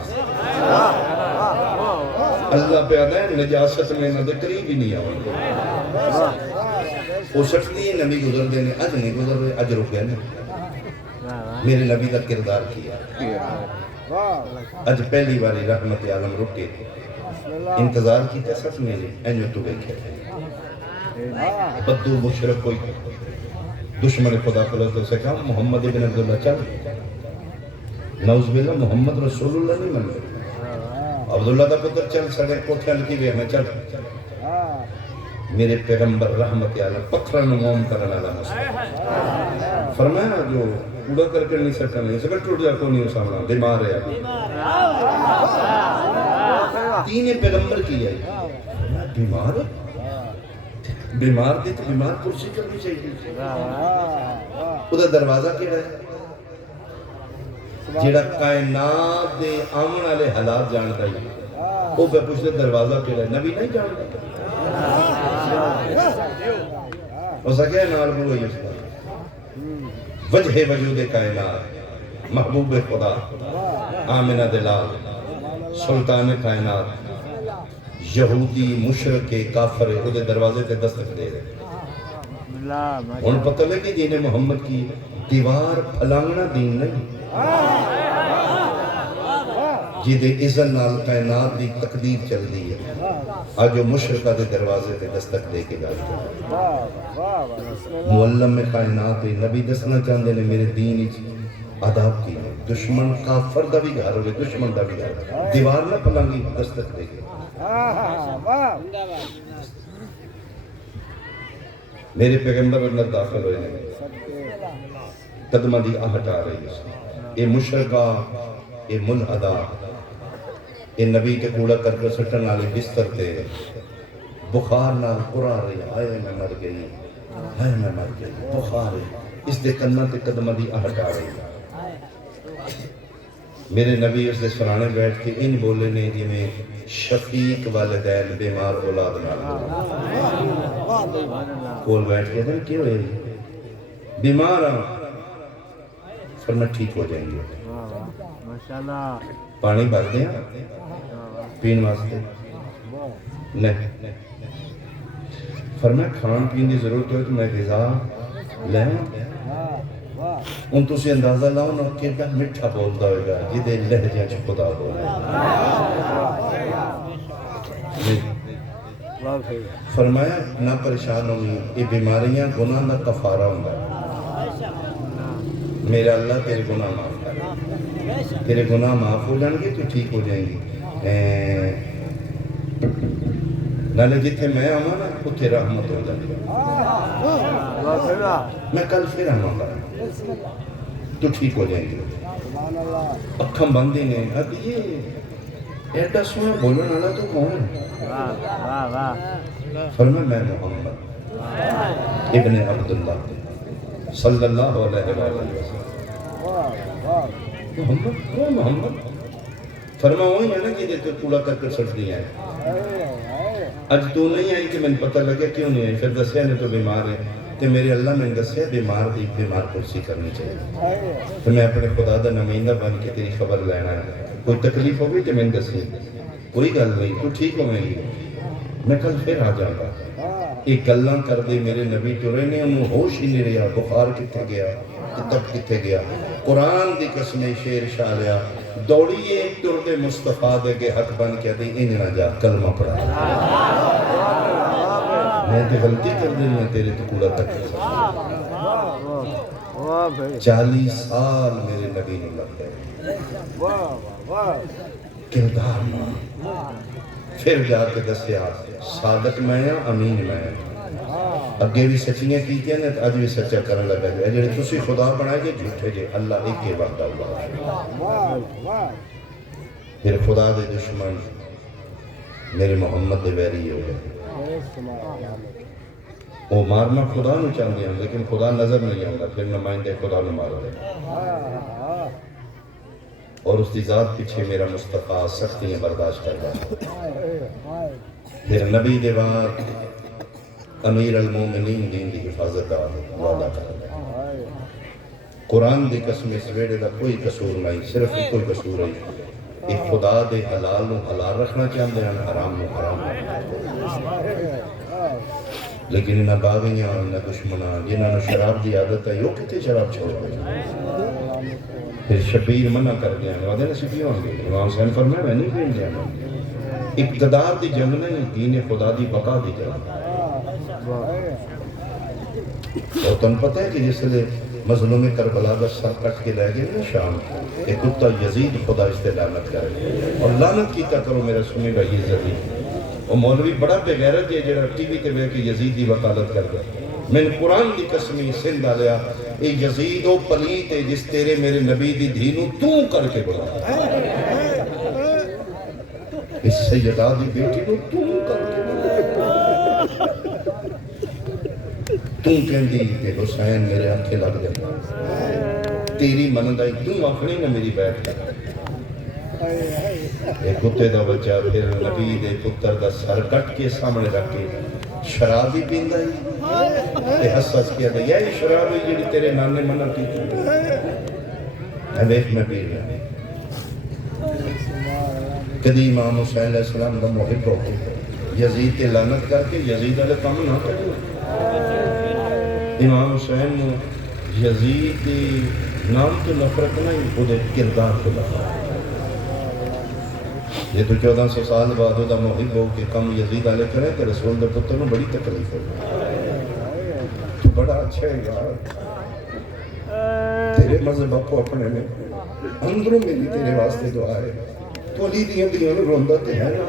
اللہ پہ آدھا ہے نجاست میں نہ قریب ہی نہیں آؤں وہ سٹتی ہے نبی گزر دینے اج نہیں گزر رہے اج رک گئے میرے نبی کا کردار کیا اج پہلی باری رحمت عالم رکے انتظار کی سچ میری اینو تو بیٹھے بدو مشرک کوئی دشمن خدا کو سے کہا محمد ابن عبداللہ چل نعوذ باللہ محمد رسول اللہ نہیں من عبداللہ دا پتر چل سڑے کوٹھیاں لکی بھی ہمیں چل میرے پیغمبر رحمت عالم پتھرن موم کرنا لگا فرمایا جو کوڑا کر کے نہیں سکتا نہیں سکتا ٹوٹ جا کو نہیں سامنا بیمار ہے تین پیغمبر کی ہے بیمار بیمار دی تو بیمار کرسی کرنی چاہیے ادھر دروازہ کیڑا ہے جیڑا کائنات دے آمن والے حالات جانتا ہے وہ پہ پوچھتے دروازہ کیڑا ہے نبی نہیں جانتا ہو سکے نال بلو ہی اس کا وجہ وجود کائنات محبوب خدا آمنہ دلال سلطان کائنات یہودی مشرق کافر خودے دروازے تے دستک دے رہے ان پتہ لگی دین محمد کی دیوار پھلانگنا دین نہیں جیدے اذن نال کائنات دی تقدیر چل دی ہے آج جو مشرقہ دے دروازے تے دستک دے کے جاتے ہیں معلم میں کائنات نبی دسنا چاہتے ہیں میرے دین آداب کی دشمن کافر دا بھی گھر ہوئے دشمن دا بھی گھر دیوار نہ پلانگی دستک دے گے میرے پیغمبر اندر داخل ہوئے ہیں قدمہ دی آہٹ آ رہی ہے اے مشرقہ اے ملحدہ اے نبی کے کوڑا کر کے سٹن والے بستر تے بخار نال قرآ رہی ہائے میں مر گئی ہائے میں مر گئی بخار ہے اس دے کنہ تے قدمہ دی آہٹ آ رہی ہے میرے نبی اس دے سرانے بیٹھ کے ان بولے نے جی میں شفیق والدین بیمار اولاد نال کول بیٹھ کے دن کیوں ہے بیمار ہوں فرما ٹھیک ہو جائیں گے پانی بھر دیں پین واسطے نہیں فرما کھان پین دی ضرورت ہوئے تو میں غذا لیں ان تو سے اندازہ لاؤ نا کہ مٹھا بولتا ہوئے گا جدے لہجہ چھ خدا بولے فرمایا نہ پریشان ہوئی یہ بیماریاں گناہ نہ کفارہ ہوں گا میرا اللہ تیرے گناہ معاف کر تیرے گناہ معاف ہو جائیں گے تو ٹھیک ہو جائیں گی نالے جتھے میں آماں نا اتھے رحمت ہو جائیں گے میں کل پھر آماں گا تو ٹھیک ہو جائیں گے اکھم بندی نے اب یہ ایڈا سونا بولن والا تو کون ہے فرمایا میں محمد ابن عبداللہ صلی اللہ علیہ وسلم محمد کون محمد فرمایا وہی ہے نا کہ تو کوڑا کر کر سٹ دیا ہے اج تو نہیں آئی کہ میں پتہ لگا کیوں نہیں آئی پھر دسیا نے تو بیمار ہے تو میرے اللہ میں دسیا بیمار دی بیمار کرسی کرنی چاہیے تو میں اپنے خدا دا نمائندہ بن کے تیری خبر لینا ہے کوئی تکلیف ہوگی تو میں دسی کوئی گل نہیں تو ٹھیک ہو میں گی میں کل پھر آ جاؤں گا. ایک گلاں کر دے میرے نبی ٹرے نے انہوں ہوش ہی نہیں رہا. بخار کتنے گیا, کتب کتنے گیا. قرآن دی قسم شیر شاہ لیا دوڑیے ٹردے مصطفیٰ دے کے حق بن کے دی ان نہ جا کلمہ پڑھا. میں تے غلطی کر دیں میں تیرے تو کوڑا تک 40 سال میرے نبی نے لگ گئے کردار ماں. پھر جا کے دسیا صادق میں ہاں امین میں ہاں. اگے بھی سچیاں کیتیاں نے اج بھی سچا کرن لگا جائے. جڑے تسی خدا بنائے جے جھوٹے جے اللہ ایک کے وقت اللہ. پھر خدا دے دشمن میرے محمد دے ویری ہو گئے. وہ مارنا خدا نو چاہتے ہیں لیکن خدا نظر نہیں آتا. پھر نمائندے خدا نو مار دے. اور اس کی ذات پیچھے میرا مصطفیٰ سختیاں برداشت کر رہا. پھر نبی دے بعد امیر المومنین دین دی حفاظت دا وعدہ کر رہا. قرآن دی قسم اس ویڑے دا کوئی قصور نہیں, صرف کوئی قصور ہے ایک خدا دے حلال نو حلال رکھنا چاہتے ہیں, حرام نو حرام رکھنا. لیکن انہاں باغیاں انہاں دشمناں جنہاں نے شراب دی عادت ہے وہ کتے شراب چھوڑ گئے. پھر شبیر منع کر دیا وعدے نہ سکھی ہوں گے. امام حسین فرمایا میں نہیں پین جانا. اقتدار دی جنگ نہیں, دین خدا دی بقا دی جنگ. اور تم پتہ ہے کہ جس لئے مظلوم کربلا کا سر کٹ کے لے گئے نا شام, ایک کتا یزید خدا اس سے لعنت کرے اور لعنت کیتا کرو میرا سنے گا یزید. اور مولوی بڑا بے غیرت ہے جڑا ٹی وی تے بیٹھ کے یزید دی وکالت کر دے. میں نے قرآن دی قسمی سندھ آلیا اے یزید و پلیت ہے جس تیرے میرے نبی دی دھینو تو کر کے بڑھا. اس سیدہ دی بیٹی نو تو کر کے بڑھا. تو کہندی کہ حسین میرے آنکھیں لگ جاتا تیری مندائی تو آخری نہ میری بیٹھ کر. ایک کتے دا بچہ پھر نبی دے پتر دا سر کٹ کے سامنے رکھ کے شراب ہی پیندہ ہی تے حساس کیا دے یہ شراب ہی جڑی تیرے نانے منع کی تھی میں دیکھ میں پی رہا. کدی امام حسین علیہ السلام دا محب ہو کے یزید کے لعنت کر کے یزید علیہ کام نہ کرو. امام حسین نے یزید کے نام تو نفرت نہیں خود کردار کو لگا. یہ تو 1400 سال بعد دا محب ہو کہ کم یزید علیہ کریں کہ رسول دے پتر میں بڑی تکلیف ہو. تو بڑا اچھا ہے یار, تیرے مذہب کو اپنے میں اندروں میں بھی تیرے واسطے دعا ہے. تو علی دیاں دیاں نو روندہ تے ہے نا,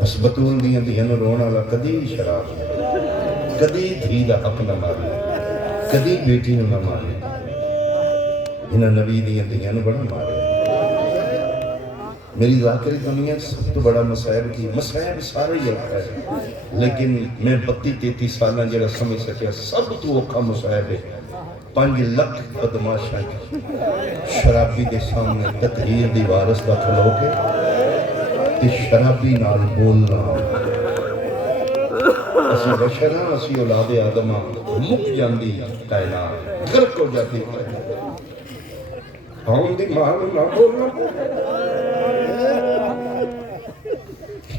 بس بطول دیاں دیاں نو رونا والا کدی شراب کدی دھی دا حق نہ مارے, کدی بیٹی نو نہ مارے. انہاں نبی دیاں دیاں نو بڑا مارے. میری ذاکری کمیاں سب تو بڑا مسائب کی مسائب سارے ہی ہے لیکن میں 32-33 سالہ جڑا سمجھ سکیا سب تو اوکھا مسائب ہے 5 لکھ بدماشاں شرابی دے سامنے تطہیر دی وارث دا کھلو کے شرابی نال بولنا. اسی بشرہ اسی اولاد آدمہ مک جاندی کائنات غرق ہو جاتی کائنات. ہم دی ماں نہ بولنا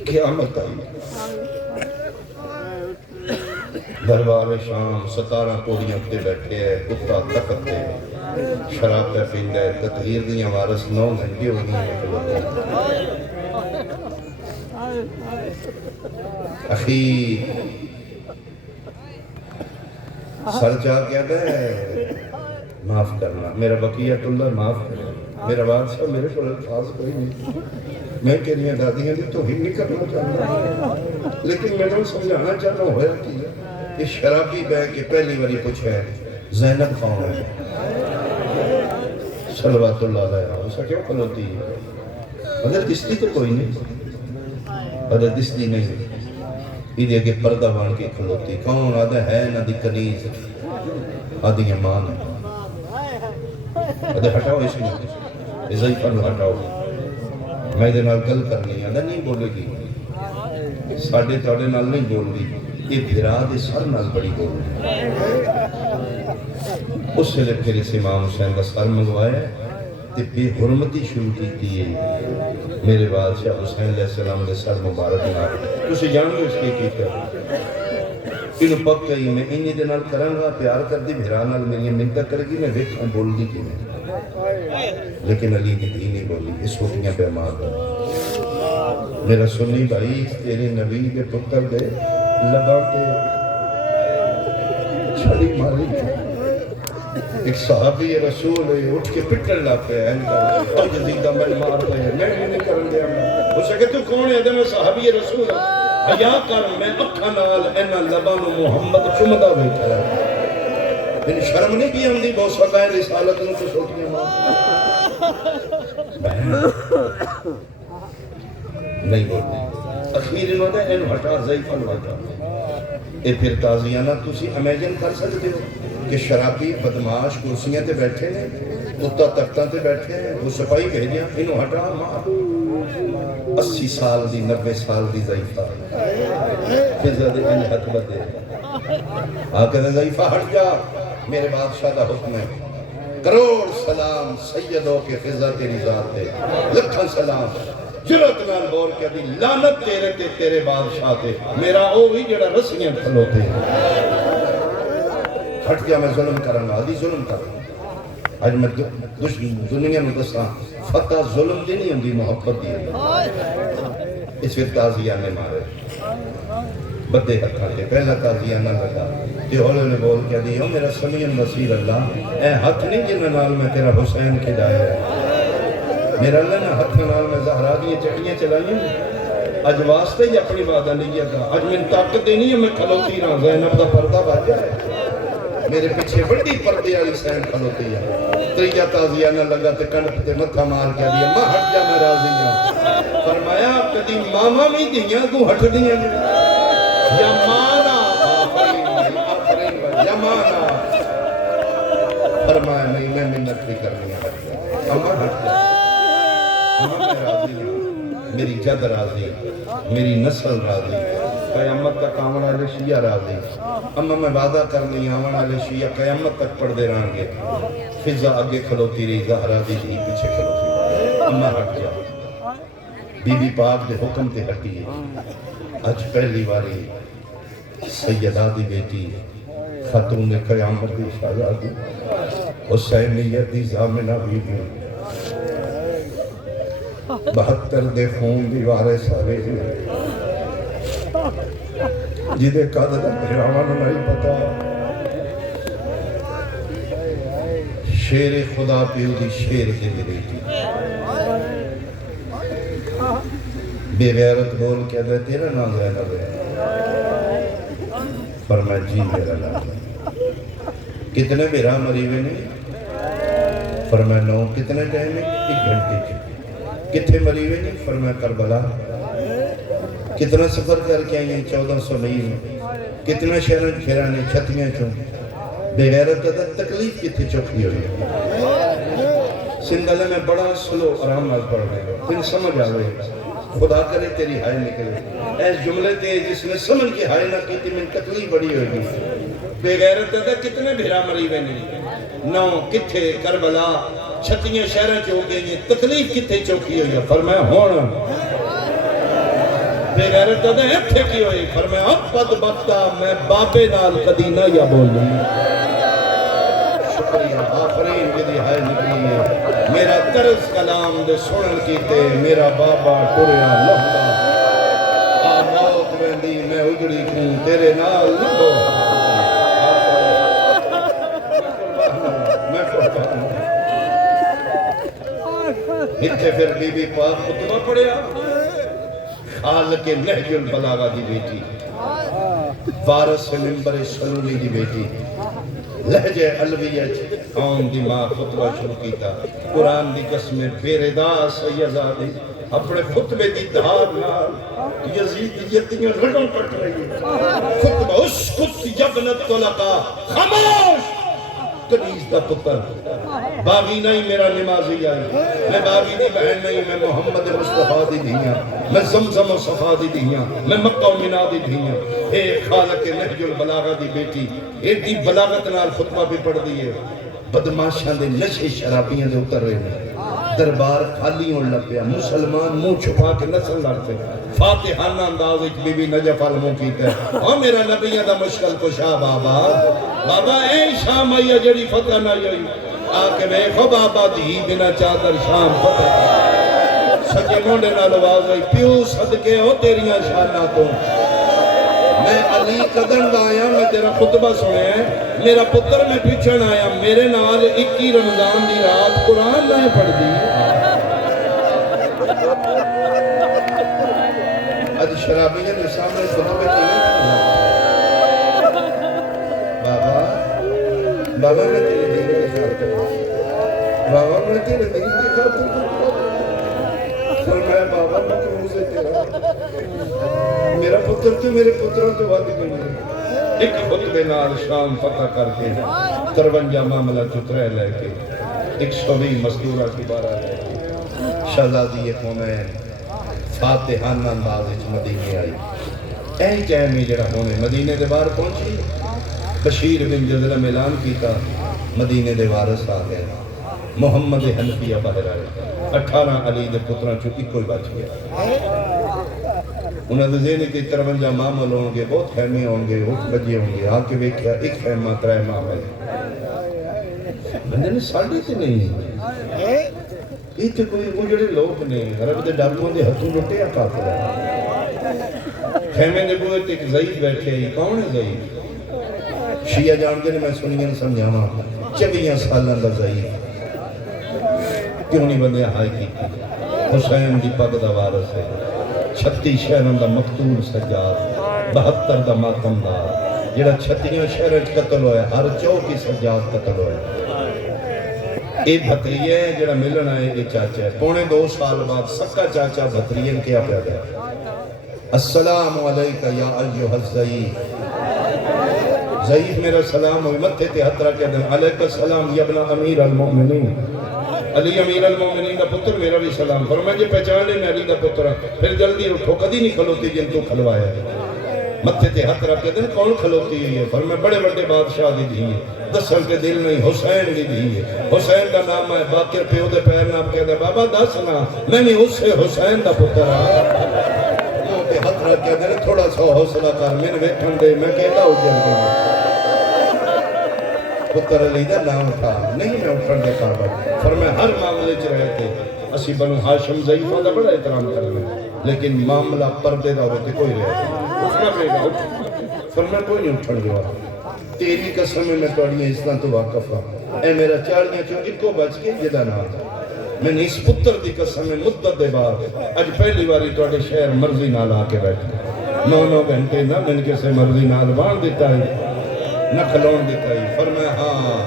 قیامت آئی. دربار شام 17 کوڑیاں تے بیٹھے ہے, کتا تخت تے شراب پہ پیندا ہے, تطہیر دیاں وارث 9 گھنٹے ہو گئی ہیں. اخی سر جا کہتا ہے معاف کرنا, میرا بقیت اللہ معاف کرنا. میرا بادشاہ میرے کو الفاظ کوئی نہیں, میں تیریاں دادیاں دی توہین نہیں کرنا چاہتا لیکن میں نے سمجھانا چاہتا ہوں ہویا کی کہ شرابی بہ کے پہلی باری پوچھا ہے زینب کون ہے, صلوات اللہ علیہ اسا کیوں کھلوتی ہے. مگر دستی تو کوئی نہیں, مگر دستی نہیں یہ کہ پردہ بان کے کھلوتی. کون آدھا ہے نہ دی کنیز آدھی امان ہے. آدھے ہٹاؤ اس میں ضعیفہ نو ہٹاؤ, میں دے نال گل کرنی آدھا نہیں بولے گی, ساڑھے تاڑے نال نہیں بول دی, یہ بھرا دے سر نال بڑی بول دی. اس سے لے پھر اس امام حسین کا سر منگوایا تے بے حرمتی شروع کی ہے میرے بادشاہ حسین علیہ السلام دے سر مبارک نال تسی جانو اس کے کیتا انہوں پکا ہی میں انہی دے نال کروں گا پیار کر دی بھیرا نال میری منتہ کرے گی میں ویکھاں بول دی کی میں لیکن علی کی دھی نہیں بولی اس وقتیاں بیمار ہوں میرا سنی بھائی تیرے نبی کے پتر دے لگا کے چھڑی ماری ایک صحابی رسول ہے اٹھ کے پٹن لاتے ہیں اور جزیدہ میں مارتے ہیں میں نہیں کرن دیا اس سے کہ تو کون ہے میں صحابی رسول ہے حیا کر میں اکھاں نال اینا لباں نو محمد چمدا بیٹھا ہے شرم نہیں کی ہم دی بہت سکائیں رسالت نو تو سوٹیاں نہیں بولتے اخیر انہوں نے اینو ہٹا ضعیف الوٹا اے پھر تازیانہ تسی امیجن کر سکتے ہو کہ شرابی بدماش کرسیاں تے بیٹھے ہیں کتا تختاں تے بیٹھے ہیں وہ صفائی بھیجیاں انہوں ہٹا مار 80 سال دی 90 سال دی ضعیفہ فضا دے انج حق بدے آقا دے ضعیفہ ہٹ جا میرے بادشاہ دا حکم ہے کروڑ سلام سیدوں کے فضا تیری ذات ہے لکھن سلام جرت نال بول کے دی لعنت تیرے تے تیرے بادشاہ تے میرا او ہی جڑا رسیاں کھلوتے ہٹ گیا میں ظلم کرنا آدھی ظلم کرنا آج میں دنیا میں دساں فتح ظلم دی نہیں ہوندی محبت دی اس وقت تازیانہ مارے بدے ہتھاں کے پہلا تازیانہ لگا تے ہولے نے بول کے دی میرا سمیع بصیر اللہ اے ہاتھ نہیں جنہ نال میں تیرا حسین کھلایا ہے میرا اللہ نے ہاتھ نال میں زہرا دی چٹیاں چلائیں اج واسطے ہی اپنی وعدہ نہیں کیا اج میں طاقت نہیں ہے میں کھلوتی رہا زینب دا پردہ باجا ہے میرے پیچھے بڑی پردے والی سین کھلوتی ہے تریجا تازیانہ لگا تے کنڈ تے متھا مار کے دی ماں ہٹ جا میں راضی ہوں فرمایا کدی ماما بھی دیاں تو ہٹ دیاں یا مانا یا مانا فرمایا نہیں میں منت بھی کرنی ہے اما ہٹ جا اما میں راضی ہوں میری جد راضی میری نسل راضی قیامت تک آمن والے شیعہ راضی اما میں وعدہ کرنی آمن والے شیعہ قیامت تک پڑھ دے رہاں گے فضا آگے کھلوتی رہی زہرا دی جی پیچھے کھلوتی اما ہٹ جا بی بی پاک دے حکم تے ہٹی ہے آج پہلی باری سیدہ دی بیٹی خاتون قیامت دی شہزادی حسینیت دی زامنہ بی بی 72 دے خون دی وارث سارے جیدے قدر بھیراوان نہیں پتا شیر خدا پیو دی شیر دی بیٹی بے غیرت بول کے دے تیرا نام زینب ہے فرمایا جی میرا نام ہے کتنے بیرا مریوے نہیں فرمایا 9 کتنے ٹائم ہے 1 گھنٹے کی کتنے مریوے نہیں فرمایا کربلا کتنا سفر کر کے آئیں 1400 میل کتنا شہرن پھیرانے چھتیاں چوں بے غیرت کا تکلیف کتنی چوکھی ہوئی سندھلے میں بڑا سلو آرام نال پڑھ رہے تین سمجھ آوے خدا کرے تیری ہائے نکلے ایس جملے تے جس نے سمجھ کی ہائے نہ کی تھی من تکلیف بڑی ہوگی بے غیرت کا کتنے بھیرا مریوے نہیں 9 کتھے کربلا چھتیاں شہرن چوکے گئی تکلیف کتنی چوکھی ہوئی فرمایا ہونا بے غیرت دے ایتھے کی ہوئی فرمایا اب بدبختہ میں بابے نال کدی نہ یا بول لوں شکریہ آفرین جدی ہائے نکلی ہے میرا طرز کلام دے سنن کیتے میرا بابا ٹریا لہدا موت ویندی میں اجڑی کیوں تیرے نال لگو میں قربان اتھے پھر بی بی پاک خطبہ پڑھیا خالق نہج البلاغہ دی بیٹی وارث ممبر سلولی دی بیٹی لہجہ علویہ قوم دی ماں خطبہ شروع کیتا قرآن دی قسم بیردہ سیدہ اپنے خطبے دی دھار نال یزید یتیاں رڑوں کٹ رہی خطبہ اسکت یبنت طلقہ خاموش کنیز دا پتر باغی نہیں میرا نمازی آئی میں باغی دی بہن نہیں میں محمد مصطفیٰ دی دھیاں میں زمزم و صفا دی دھیاں میں مکہ و منا دی دھیاں اے خالق نہج البلاغہ دی بیٹی اے دی بلاغت نال خطبہ بھی پڑھ دیئے بدماشاں دے نشے شرابیاں دے اتر رہے ہیں دربار خالی ہون لگ پیا مسلمان منہ چھپا کے نسل لڑتے فاتحانہ انداز ایک بی بی نجف علموں کیتا ہے ہاں میرا نبیہ دا مشکل کشا بابا بابا اے شام آئی جڑی فتح نہ آئی آکے بیکھو بابا دی بنا چادر شام فتح سچے مونڈے نہ لواز آئی پیو صدقے ہو تیریاں شانہ تو میں علی قدر آیا میں تیرا خطبہ سنے ہیں میرا پتر میں پیچھن آیا میرے نال 21 رمضان دی رات قرآن نہ پڑھ دی آج شرابی جن سامنے خطبے کی بابا بابا میں تیرے دین کے ساتھ بابا میں تیرے دین کے ساتھ فرمایا بابا میں کیوں سے تیرا میرا پتر تو میرے پتروں تو وقت نہیں ایک خطبے نال شام فتح کر کے 53 معاملہ چترے لے کے 120 مزدورہ کی بارہ لے کے شہزادی قومین فاتحانہ انداز مدینے آئی این ٹائم جڑا ہونے مدینے دے باہر پہنچی بشیر بن جزرم اعلان کیتا مدینے دے وارث آ گئے محمد حنفیہ باہر آئے 18 علی دے پتراں چوں کوئی بچ گیا انہوں نے ذہن کی 53 معامل ہوں گے بہت خیمے ہوں گے بہت بجے ہوں گے آکے ویکھیا ایک خیمہ 3 معامل بندے نے ساڑھے تے نہیں یہ تو کوئی وہ جڑے لوگ نے عرب دے ڈاکوں دے ہتھوں لٹیا قاتل خیمے دے بوئے تے ایک ضعیف بیٹھے ہی کون ہے ضعیف شیعہ جانتے نے میں سنیاں سمجھانا 24 سالاں دا ضعیف کیوں نہیں بندے ہائی کی حسین دی پگ دا وارث ہے 36 شہروں دا مقتول سجاد 72 دا ماتم دا جڑا 36 شہروں قتل ہوئے ہر 34 سجاد قتل ہوئے اے بھتریے ہیں جڑا ملنا ہے اے چاچا ہے پونے 2 سال بعد سکا چاچا بھتریے کیا پیدا ہے السلام علیکہ یا ایوہ الضعیف ضعیف میرا سلام ہوئی متھے تے ہتھ رکھے دیں علیکہ السلام یا ابن امیر المؤمنین علی امیر المومنین کا پتر میرا بھی سلام فرمائے جے پہچان لے میں علی کا پتر پھر جلدی اٹھو کدی نہیں کھلوتی جن تو کھلوایا ہے متھے تے ہاتھ رکھ کے دن کون کھلوتی ہے فرمائے بڑے بڑے بادشاہ دی دی ہے دسن کے دل نہیں حسین دی دی ہے حسین کا نام ہے باقر پیو دے پیر نام کہہ دے بابا دسنا میں نے اس سے حسین دا پتر منہ تے ہاتھ رکھ کے دن تھوڑا سا حوصلہ کر میں نے ویکھن دے میں کہتا اجڑ گیا پتر علی دا نام تھا نہیں میں اٹھن دے کعبہ فرمایا ہر معاملے چ رہے تھے اسی بنو ہاشم ضعیفہ دا بڑا احترام کرنا لیکن معاملہ پردے دا ہوتے کوئی رہے اٹھنا پڑے گا فرمایا کوئی نہیں اٹھن گیا تیری قسم میں توڑیاں اسلام تو واقف ہوں اے میرا چاڑیاں چوں ایک کو بچ کے جدا نہ تھا میں نے اس پتر دی قسم میں مدت دے بعد اج پہلی باری توڑے شہر مرضی نال آ کے بیٹھے 9 گھنٹے نہ من کے سے مرضی نال بان دیتا ہے نہ کھلون دیتا ہی فرمایا ہاں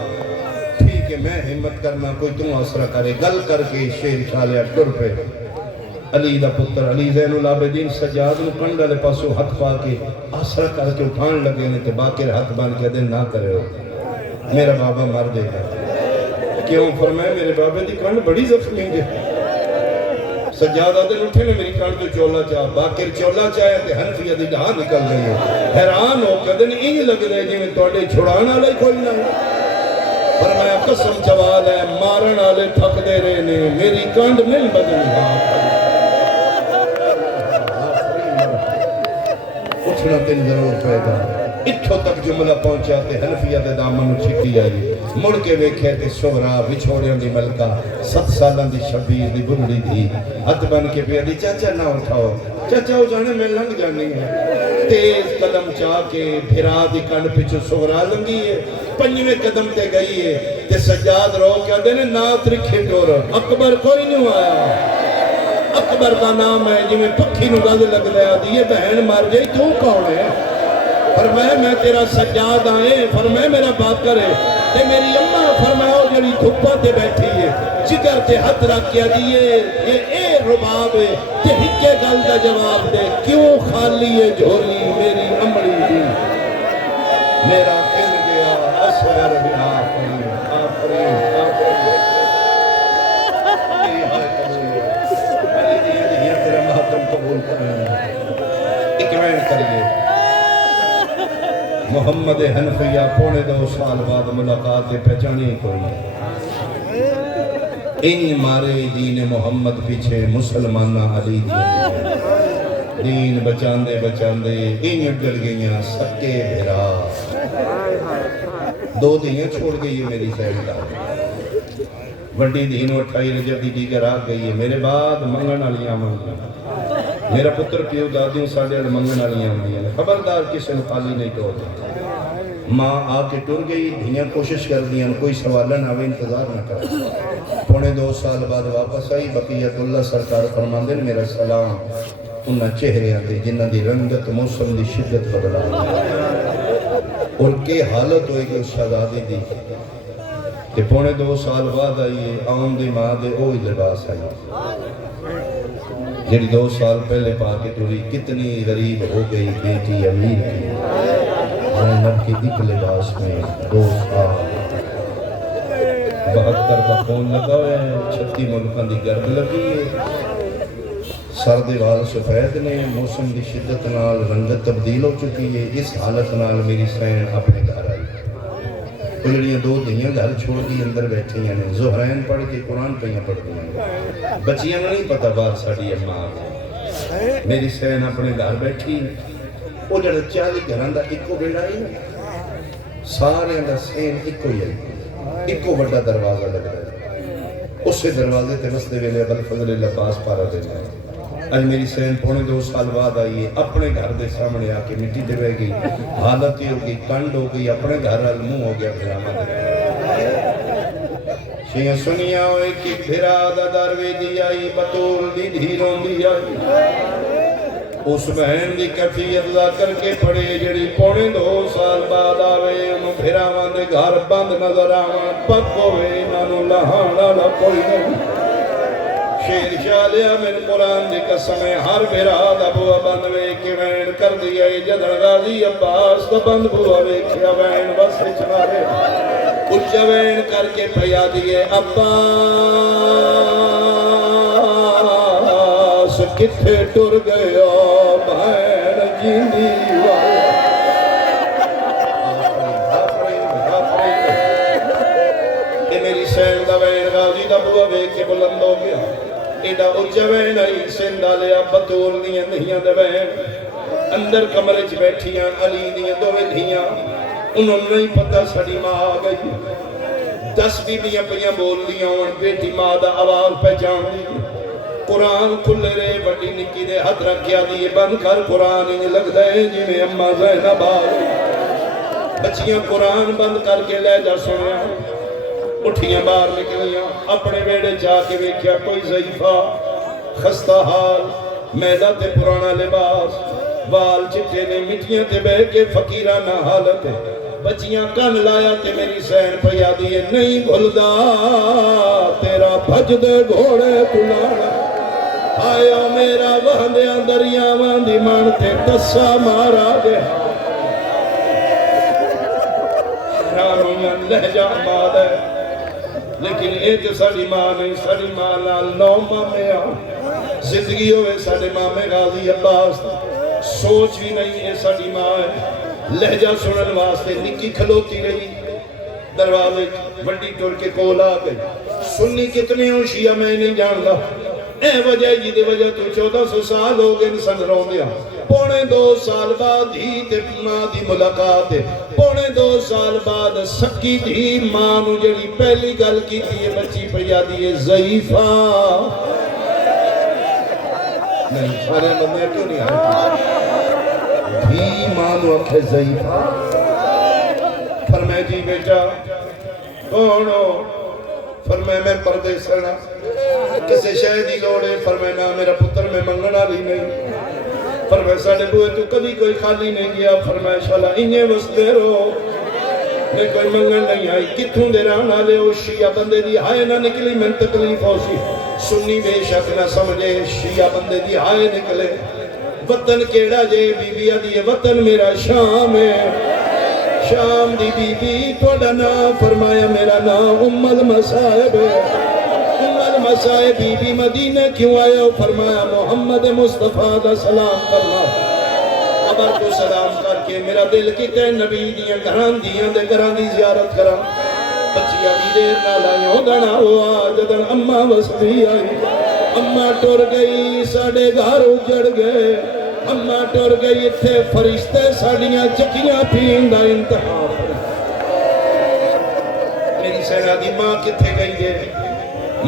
ٹھیک ہے میں ہمت کرنا کوئی تم آسرہ کرے گل کر کے شیر چھالیا ٹر پہ علی دا پتر علی زین العابدین سجاد نو کنڈا لے پاسو ہاتھ پا کے آسرہ کر کے اٹھان لگے نے تے باقر ہاتھ بان کے دن نہ کرے ہو میرا بابا مر دے گا کیوں فرمایا میرے بابے دی کنڈ بڑی زخمی ہے سجاد آدھے اٹھے نے میری کنڈ تو چولا چاہ باقر چولا چاہے تے حنفیہ دی ڈھا نکل رہی ہے حیران ہو کدن این لگ رہے جی میں توڑے چھڑانا لے کوئی نہ فرمایا قسم چوال ہے مارن آلے تھک دے رہے نے میری کنڈ نہیں بدلی اٹھنا تین ضرور پیدا اتھو تک جملہ پہنچا تے حنفیہ دے دامن چھٹی آئی مڑ کے ویکھے تے سغرا بچھوڑیاں دی ملکہ 7 سالاں دی شبیر دی بڑھڑی تھی ہاتھ بن کے پہ دی چاچا نہ اٹھاؤ چاچا ہو جانے میں لنگ جانی ہے تیز قدم چاہ کے پھرا دی کنڈ پچھو سغرا لنگی ہے 5ویں قدم تے گئی ہے تے سجاد رو کیا دینے نات رکھے ٹور اکبر کوئی نہیں آیا اکبر کا نام ہے جی میں پکھی نو گل لگ لیا دیئے بہن مار جائی تو کون ہے فرمایا میں تیرا سجاد آئے فرمایا میرا بات کرے تے میری اممہ فرمایا ہو جڑی دھپا تے بیٹھی ہے جگر تے ہاتھ رکھ کیا دیئے یہ اے رباب ہے تے ہکے گل کا جواب دے کیوں خالی ہے جھولی میری امڑی دی میرا کل گیا اصغر بھی آفرین آفرین آفرین قبول کریں اکمین کریے محمد حنفیہ پونے 2 سال بعد ملاقات پہچانی کوئی ان مارے دین محمد پیچھے مسلمانہ علی دین بچاندے بچاندے ان ڈر گئیاں سکے بھرا دو دیاں چھوڑ گئی ہے میری سیڈ کا وڈی دین 28 رجب دی دیگر آ گئی ہے میرے بعد منگن والیاں منگن میرا پتر پیو دادیوں ساڑھے منگن والیاں منگن خبردار کسی نے خالی نہیں ٹوڑ ماں آ کے ٹر گئی دھیاں کوشش کر دیا کوئی سوالن آوے انتظار نہ کر پونے 2 سال بعد واپس آئی بقیت اللہ سرکار فرماندے میرا سلام انہاں چہرے آتے جنہاں دی رنگت موسم دی شدت بدلا اور کے حالت ہوئے کہ اس شہزادی دی کہ پونے 2 سال بعد آئیے آن دی ماں دے اوہی لباس آئی جڑی 2 سال پہلے پا کے ٹوری کتنی غریب ہو گئی بیٹی امیر کی زینب کی ایک لباس میں 2 سال 72 کا خون لگا ہوئے ہیں 36 ملکان دی گرد لگی ہے سر دیوال سفید نے موسم کی شدت نال رنگت تبدیل ہو چکی ہے اس حالت نال میری سین اپنے گھر آئی انہوں 2 دیاں گھر چھوڑ دی اندر بیٹھے ہیں زہرین پڑھ کے قرآن پہیاں پڑھ دیا بچیاں نہیں پتا بار ساڑی اماں میری سین اپنے گھر بیٹھی وہ جڑا 40 گھران دا ایکو بیڑا ہی سارے اندر سین ایکو ہی آئی ایکو بڑا دروازہ لگ رہا ہے اسے دروازے تے مستے ویلے ابل فضل لباس پارا دینا ہے آج میری سین پونے 2 سال بعد آئیے اپنے گھر دے سامنے آ کے مٹی دے بہ گئی حالت ہی ہو گئی کنڈ ہو گئی اپنے گھر المو ہو گیا پھراما دے شیئں سنیا ہوئے کی پھرا دا دروے دی آئی بطول دی دھیروں دی آئی اس بہن دی کفیت لا کر کے پڑے جڑی پونے 2 سال بعد آوے انہوں پھراما دے گھر بند نظر آوان پک ہوئے نانو لہانا لا کوئی نہیں شیر شاہ لیا من قرآن دی قسم ہر بھراد ابو بندوے کی وین کر دیا جدر غازی عباس تو بند بوا ویکھیا وین بس چمارے کچھ وین کر کے پھیا دیے عباس کتھے ٹر گیا بہن جیندی کہ میری سین دا وین غازی دا بوا ویکھ کے بلند ہو گیا ایڈا اجوین آئی سندہ لیا بطول دیاں دھیاں دوین اندر کمرچ بیٹھیاں علی دیاں دوے دھیاں انہوں نے نہیں پتا سڑی ماں آ گئی 10 بیبیاں پیاں بول دیاں بیٹی ماں دا آواز پہچان دی قرآن کھلے رہے بڑی نکی دے ہاتھ رکھیا دی بند کر قرآن انہیں لگ دے جی میں اممہ زینب آ گئی بچیاں قرآن بند کر کے لے جا سنیا اٹھیاں باہر نکلیاں اپنے بیڑے جا کے ویکھیا کوئی ضعیفہ خستہ حال میدہ تے پرانا لباس وال چٹے نے مٹیاں تے بہ کے فقیرانہ حالت بچیاں کن لایا تے میری سین پیا دیئے نہیں بھلدا تیرا بھج دے گھوڑے تلانا آیا میرا وہندیاں دریاواں دی مان تے دسا مارا دے رانویاں لہجہ ماد ہے لیکن ایک ساڑی ماں میں ساڑی ماں لال 9 ماں میں آ زندگی ہوئے ساڑی ماں میں غازی عباس سوچ بھی نہیں ہے ساڑی ماں ہے لہجہ سنن واسطے نکی کھلوتی رہی دروازے وڈی ٹور کے کول آ گئی سنی کتنے ہوں شیعہ میں نہیں جان گا اے وجہ جی دے وجہ تو 1400 سال ہو گئے انسان رو دیا پونے 2 سال بعد ہی تے ماں دی ملاقات ہے پونے 2 سال بعد سکی دی ماں نو جڑی پہلی گل کی تھی بچی پیا دی ضعیفہ نہیں سارے بندے کیوں نہیں آئے بھی ماں نو اکھے ضعیفہ فرمائے جی بیٹا کون ہو فرمائے میں پردے سرنا کسے شہدی لوڑے فرمائے نا میرا پتر میں منگنا لی نہیں فرمائے ساڑھے بوئے تو کبھی کوئی خالی نہیں گیا فرمائے شالا انہیں وستے رو میں کوئی منگن نہیں آئی کتھوں دے رانا لے ہو شیعہ بندے دی آئے نہ نکلی میں تکلیف ہو سی سنی بے شک نہ سمجھے شیعہ بندے دی آئے نکلے وطن کیڑا جے بی بی دیئے وطن میرا شام ہے شام دی بی بی توڑا نا فرمایا میرا نا ام المصائب ہے ام المصائب بی بی مدینہ کیوں آئے ہو فرمایا محمد مصطفیٰ دا سلام کرنا ابر کو سلام کر کے میرا دل کی تے نبی دیاں گھران دی زیارت کرا بچیاں بھی دیر نہ لائیوں دنا ہوا جدن اماں وسدی آئی اماں ٹر گئی ساڑے گھر اجڑ گئے اماں ٹر گئی اتھے فرشتے ساڑیاں چکیاں پین دا انتہا میری سینہ دی ماں کتھے گئی ہے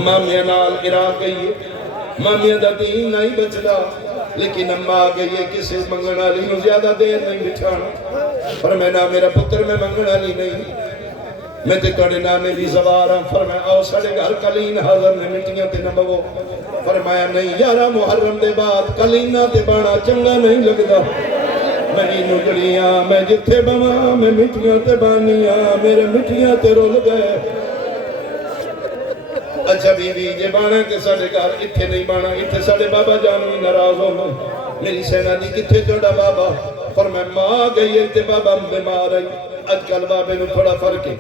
مامیاں نال عراق گئی ہے مامیاں دا دین نہیں بچدا لیکن اماں آ گئی ہے کسی منگنا لی نو زیادہ دیر نہیں بٹھانا فرمائنا میرا پتر میں منگنا لی نہیں میں تے توڑے نانے دی زوار ہاں فرمایا آؤ ساڑے گھر کلین حاضر نے مٹیاں تے نمبو فرمایا نہیں یارہ محرم دے بعد کلینہ تے بانا چنگا نہیں لگدا میں نجڑیاں میں جتھے بما میں مٹیاں تے بانیاں میرے مٹیاں تے رول گئے اچھا بیوی جے بانا کہ ساڑے گھر اتھے نہیں بانا اتھے ساڑے بابا جانوی ناراض ہو میں میری سینہ دی کتھے توڑا بابا فرمایا ماں گئی ہے تے بابا بیمار آئی اج کل بابے نو تھوڑا فرق ہے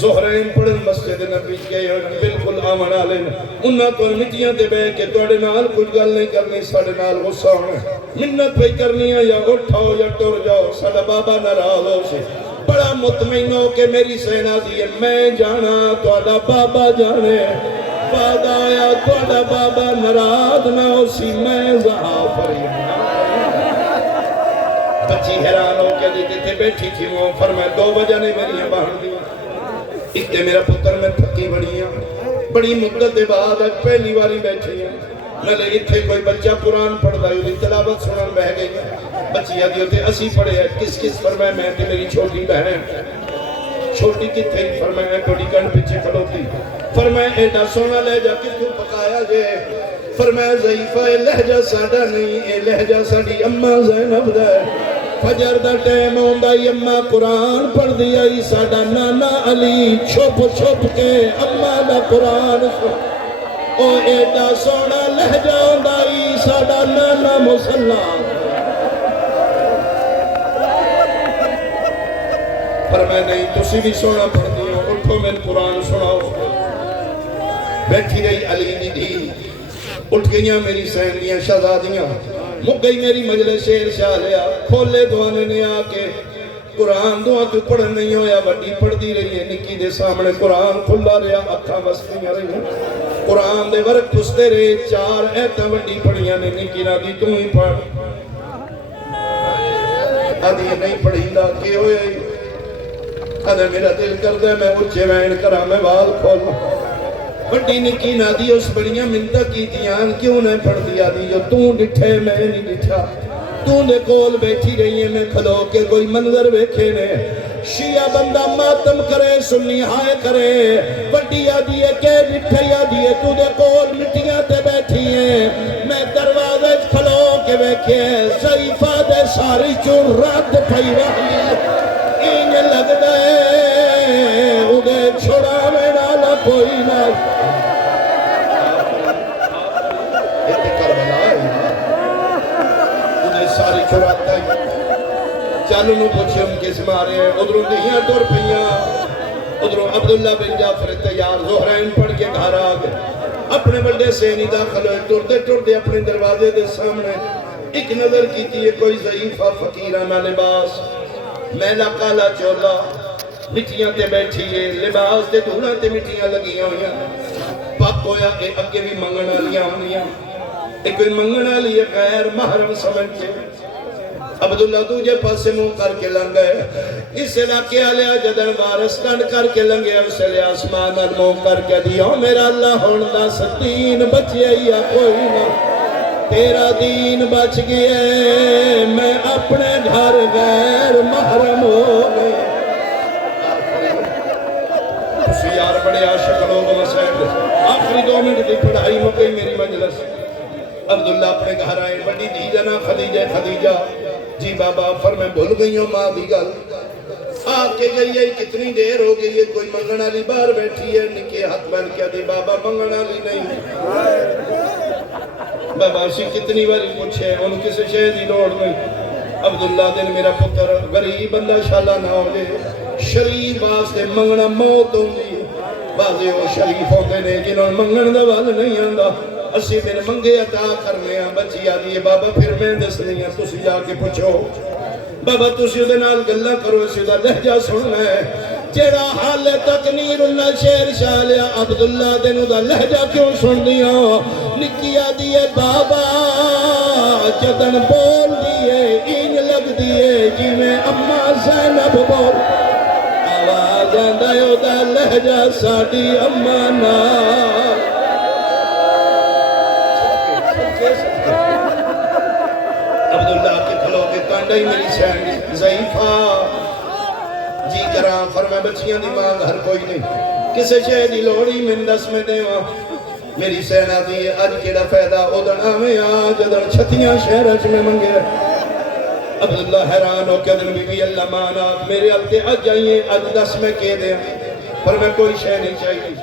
زہرین پڑھن مسجد نبی گئے اور بالکل آمن آلے انہاں تو مٹیاں دے بے کہ توڑے نال کچھ گل نہیں کرنی ساڑے نال غصہ ہونا منت پہ کرنی ہے یا اٹھاؤ یا ٹر جاؤ ساڑا بابا ناراض ہو سے بڑا مطمئن ہو کہ میری سینہ دی میں جانا توڑا بابا جانے بعد آیا توڑا بابا ناراض نہ ہو سی میں زہا فریم بچی حیران ہو کے دیتے تھے بیٹھی تھی وہ فرمائے 2 بجہ نہیں میری باہر دیا اتنے میرا پتر میں تھکی بڑیاں بڑی مدت دے بعد آج پہلی باری بیٹھی ہیں نلے اتھے کوئی بچہ قرآن پڑھ دا ہے تلاوت سنن بہ گئی بچی آدھی ہوتے اسی پڑھے ہیں کس فرمائے میں تے میری چھوٹی بہن چھوٹی کی تھی فرمائے توڑی کن پچھے کھلوتی فرمائے ایڈا سونا لہجہ کس کو پکایا جے فرمائے ضعیفہ لہجہ ساڑا نہیں اے لہجہ ساڑی اماں زینب دا ہے فجر دا ٹیم ہوندہ اماں قرآن پڑھ دیا ساڑا نانا علی چھپ چھپ کے اماں دا قرآن او ایڈا سونا لہجہ ہوندہ ساڑا نانا مسلح فرمائے نہیں تسی بھی سونا پڑھ دیا اٹھو میں قرآن سناؤ بیٹھی رہی علی دی دی اٹھ گئیاں میری سہنیاں شہزادیاں مک گئی میری مجلس شیر شاہ لیا کھولے دعانے نے آکے قرآن دعا تو پڑھن نہیں ہویا وڈی پڑھ دی رہی ہے نکی دے سامنے قرآن کھلا رہا اکھا بستیاں رہی ہیں قرآن دے ورک پستے رہے 4 ایتاں وڈی پڑھیاں نے نکی نہ دی تو ہی پڑھ آدھی نہیں پڑھی دا کہ ہوئے آدھے میرا دل کر دے میں اچھے وین کرا میں وال کھولا بڑی نکی نہ دی اس بڑیاں منتہ کی دیان کیوں نے پڑھ دیا دی جو توں ڈٹھے میں نہیں ڈٹھا توں نے کول بیٹھی رہی ہے میں کھلو کے کوئی منظر بیکھے نے شیعہ بندہ ماتم کرے سنی ہائے کرے بڑی آدھی ہے کہ ڈٹھے آدھی ہے تو دے کول مٹیاں تے بیٹھی ہیں میں دروازے کھلو کے بیکھے ضعیفہ دے ساری چون رات پھائی رہی این لگ دے اُدے چھوڑا میں ڈالا کوئی نہ ساری چھوڑاتا ہے چالو نو پوچھے ہم کس مارے ہیں ادھروں دہیاں ٹور پہیاں ادھروں عبداللہ بن جعفر تیار زہرین پڑھ کے گھر آگے اپنے بڑے سینی داخل ہوئے ٹوڑتے اپنے دروازے دے سامنے ایک نظر کی تھی کوئی ضعیفہ فقیرانہ لباس میلا کالا چولا مٹیاں تے بیٹھی ہے لباس تے دھونا تے مٹیاں لگیاں ہویاں پاک ہویا اے اگے بھی منگنا لیا ہونیاں ایک کوئی منگنا لیا غیر محرم سمجھ کے عبداللہ تجھے پاسے منہ کر کے لنگ گئے اس علاقے آلیا جدن وارس کنڈ کر کے لنگے اس لئے آسمان المو کر کے دیا میرا اللہ ہوندہ ستین بچے یا کوئی نہ تیرا دین بچ گئے میں اپنے گھر غیر محرم ہو گئے اسی یار بڑے عاشق لوگ مسائل آخری 2 منٹ دی پڑھائی مکئی میری مجلس عبداللہ اپنے گھر آئے بڑی دی جنا خدیجہ جی بابا فرمائے بھول گئی ہوں ماں دی گل آکے گئی ہے کتنی دیر ہو گئی ہے کوئی منگنا لی باہر بیٹھی ہے نکے ہاتھ بن کیا دی بابا منگنا لی نہیں بابا اسی کتنی باری پوچھے ان کسی شہد ہی لوڑ نہیں عبداللہ دن میرا پتر غریب بندہ شالہ نہ ہو جائے شریف واسطے منگنا موت ہوں گی بازے وہ شریف ہوتے نے جنہوں منگن دا وال نہیں آندا اسی میں منگے عطا کرنے ہیں بچی آدھی ہے بابا پھر میں دس نہیں ہیں تسی جا کے پوچھو بابا تسی دے نال گلہ کرو اسی دا لہجہ سننا ہے جڑا حال تک نیر اللہ شیر شاہ لیا عبداللہ دینو دا لہجہ کیوں سن دیا نکیا دیئے بابا جدن بول دیئے این لگ دیئے جی میں اماں زینب بول آواز آندائیو دا لہجہ ساڑی اماں نال عبداللہ کے کھلو کے کانڈائی میری سینڈ ضعیفہ جی کراں فرمائے بچیاں دی مانگ ہر کوئی نہیں کسے شے دی لوڑی من دس میں دے میری سینہ دی اج کیڑا فیدہ ادن آمیں جدن چھتیاں شہرچ میں منگے عبداللہ حیران ہو کہ ادن بی بی اللہ مانا میرے اب تے اج جائیے اج دس میں کے دیں فرمائے کوئی شے نہیں چاہیے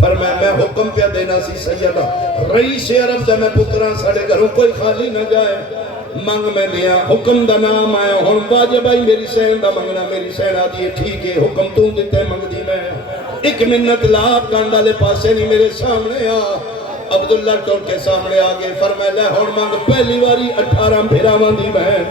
فرمائے میں حکم پہ دینا سی سیدہ رئیس عرب دا میں پتران ساڑے گھروں کوئی خالی نہ جائے منگ میں دیا حکم دا نام آیا ہون واجب آئی میری سین دا منگنا میری سین آدھی ہے ٹھیک ہے حکم تو دیتے منگ دی میں ایک منت لاپ کاندہ لے پاسے نہیں میرے سامنے آ عبداللہ ٹوٹ کے سامنے آگے فرمائے لے ہون منگ پہلی واری 18 بھیراوان دی میں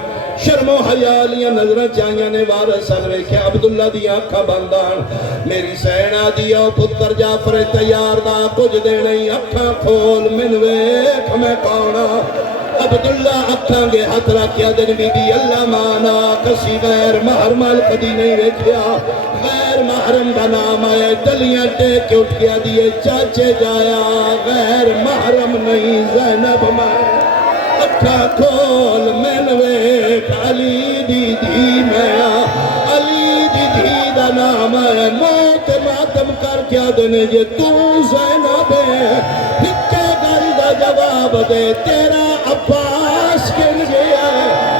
شرم و حیالیاں نظریں چاہیاں نے وارث اگرے کہ عبداللہ دی آنکھا بندان میری سینہ دیا پتر جعفر تیار دا کچھ دے نہیں آنکھا کھول من ویکھ میں کانا عبداللہ اکھاں گے ہاتھ رکھیا دن بی بی اللہ مانا کسی غیر محرم کدی نہیں رکھیا غیر محرم دا نام آیا دلیاں ٹیک کے اٹھ گیا دیئے چاچے جایا غیر محرم نہیں زینب میں اکھا کھول من ویکھ علی دی دھی میں علی دی دھی دا نام آیا موت ماتم کر کیا دنے یہ تو زینب ہے ہکے گل دا جواب دے تیرا عباس کن گیا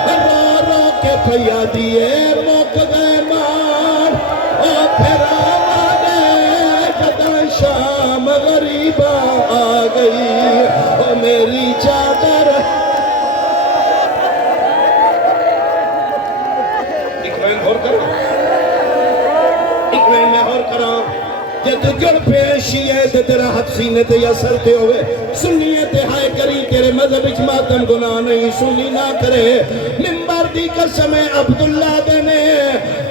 رو رو کے پھیا دیئے موک گئے مار اور پھر آوانے جدہ شام غریبہ آ گئی اور میری چادر اکوین میں اور کرا جد جڑ پیشی ہے تے تیرا حد سینے تے یا سر تے ہوئے سنیے تے ہائے کری تیرے مذہب اچ ماتم گناہ نہیں سنی نہ کرے ممبر دی قسم عبداللہ دینے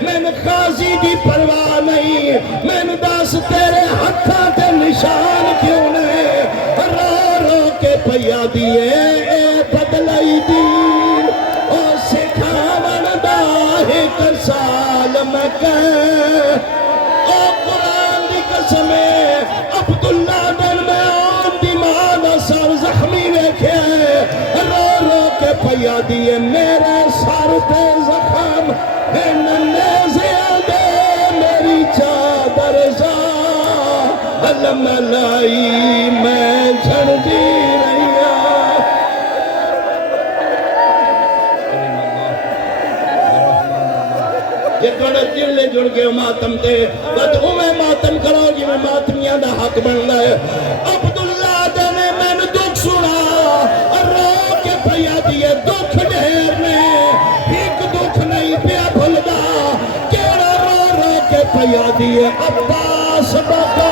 میں نے قاضی دی پرواہ نہیں میں نے داس تیرے ہتھاں تے نشان کیوں نہیں رو رو کے پیا دیئے اے بدلائی دین او سکھاون دا ایک سال میں کہے او قرآن دی قسم عبداللہ دن میں آن دی مانا سر زخمی رکھے رو رو کے پیا دیئے میرے سر پہ زخم نیزے دے میری چادر زا علم لائی میں جھڑ دی رہی یہ کڑا دل لے جڑ کے ماتم تے بدھو میں ماتم کرو جی میں ماتمیاں دا حق بن لائے عبداللہ دینے میں نے دکھ سنا رو کے پیا دیئے دکھ ڈھیر نے ایک دکھ نہیں پیا بھلدا کیڑا رو رو کے پیا دیئے عباس بقا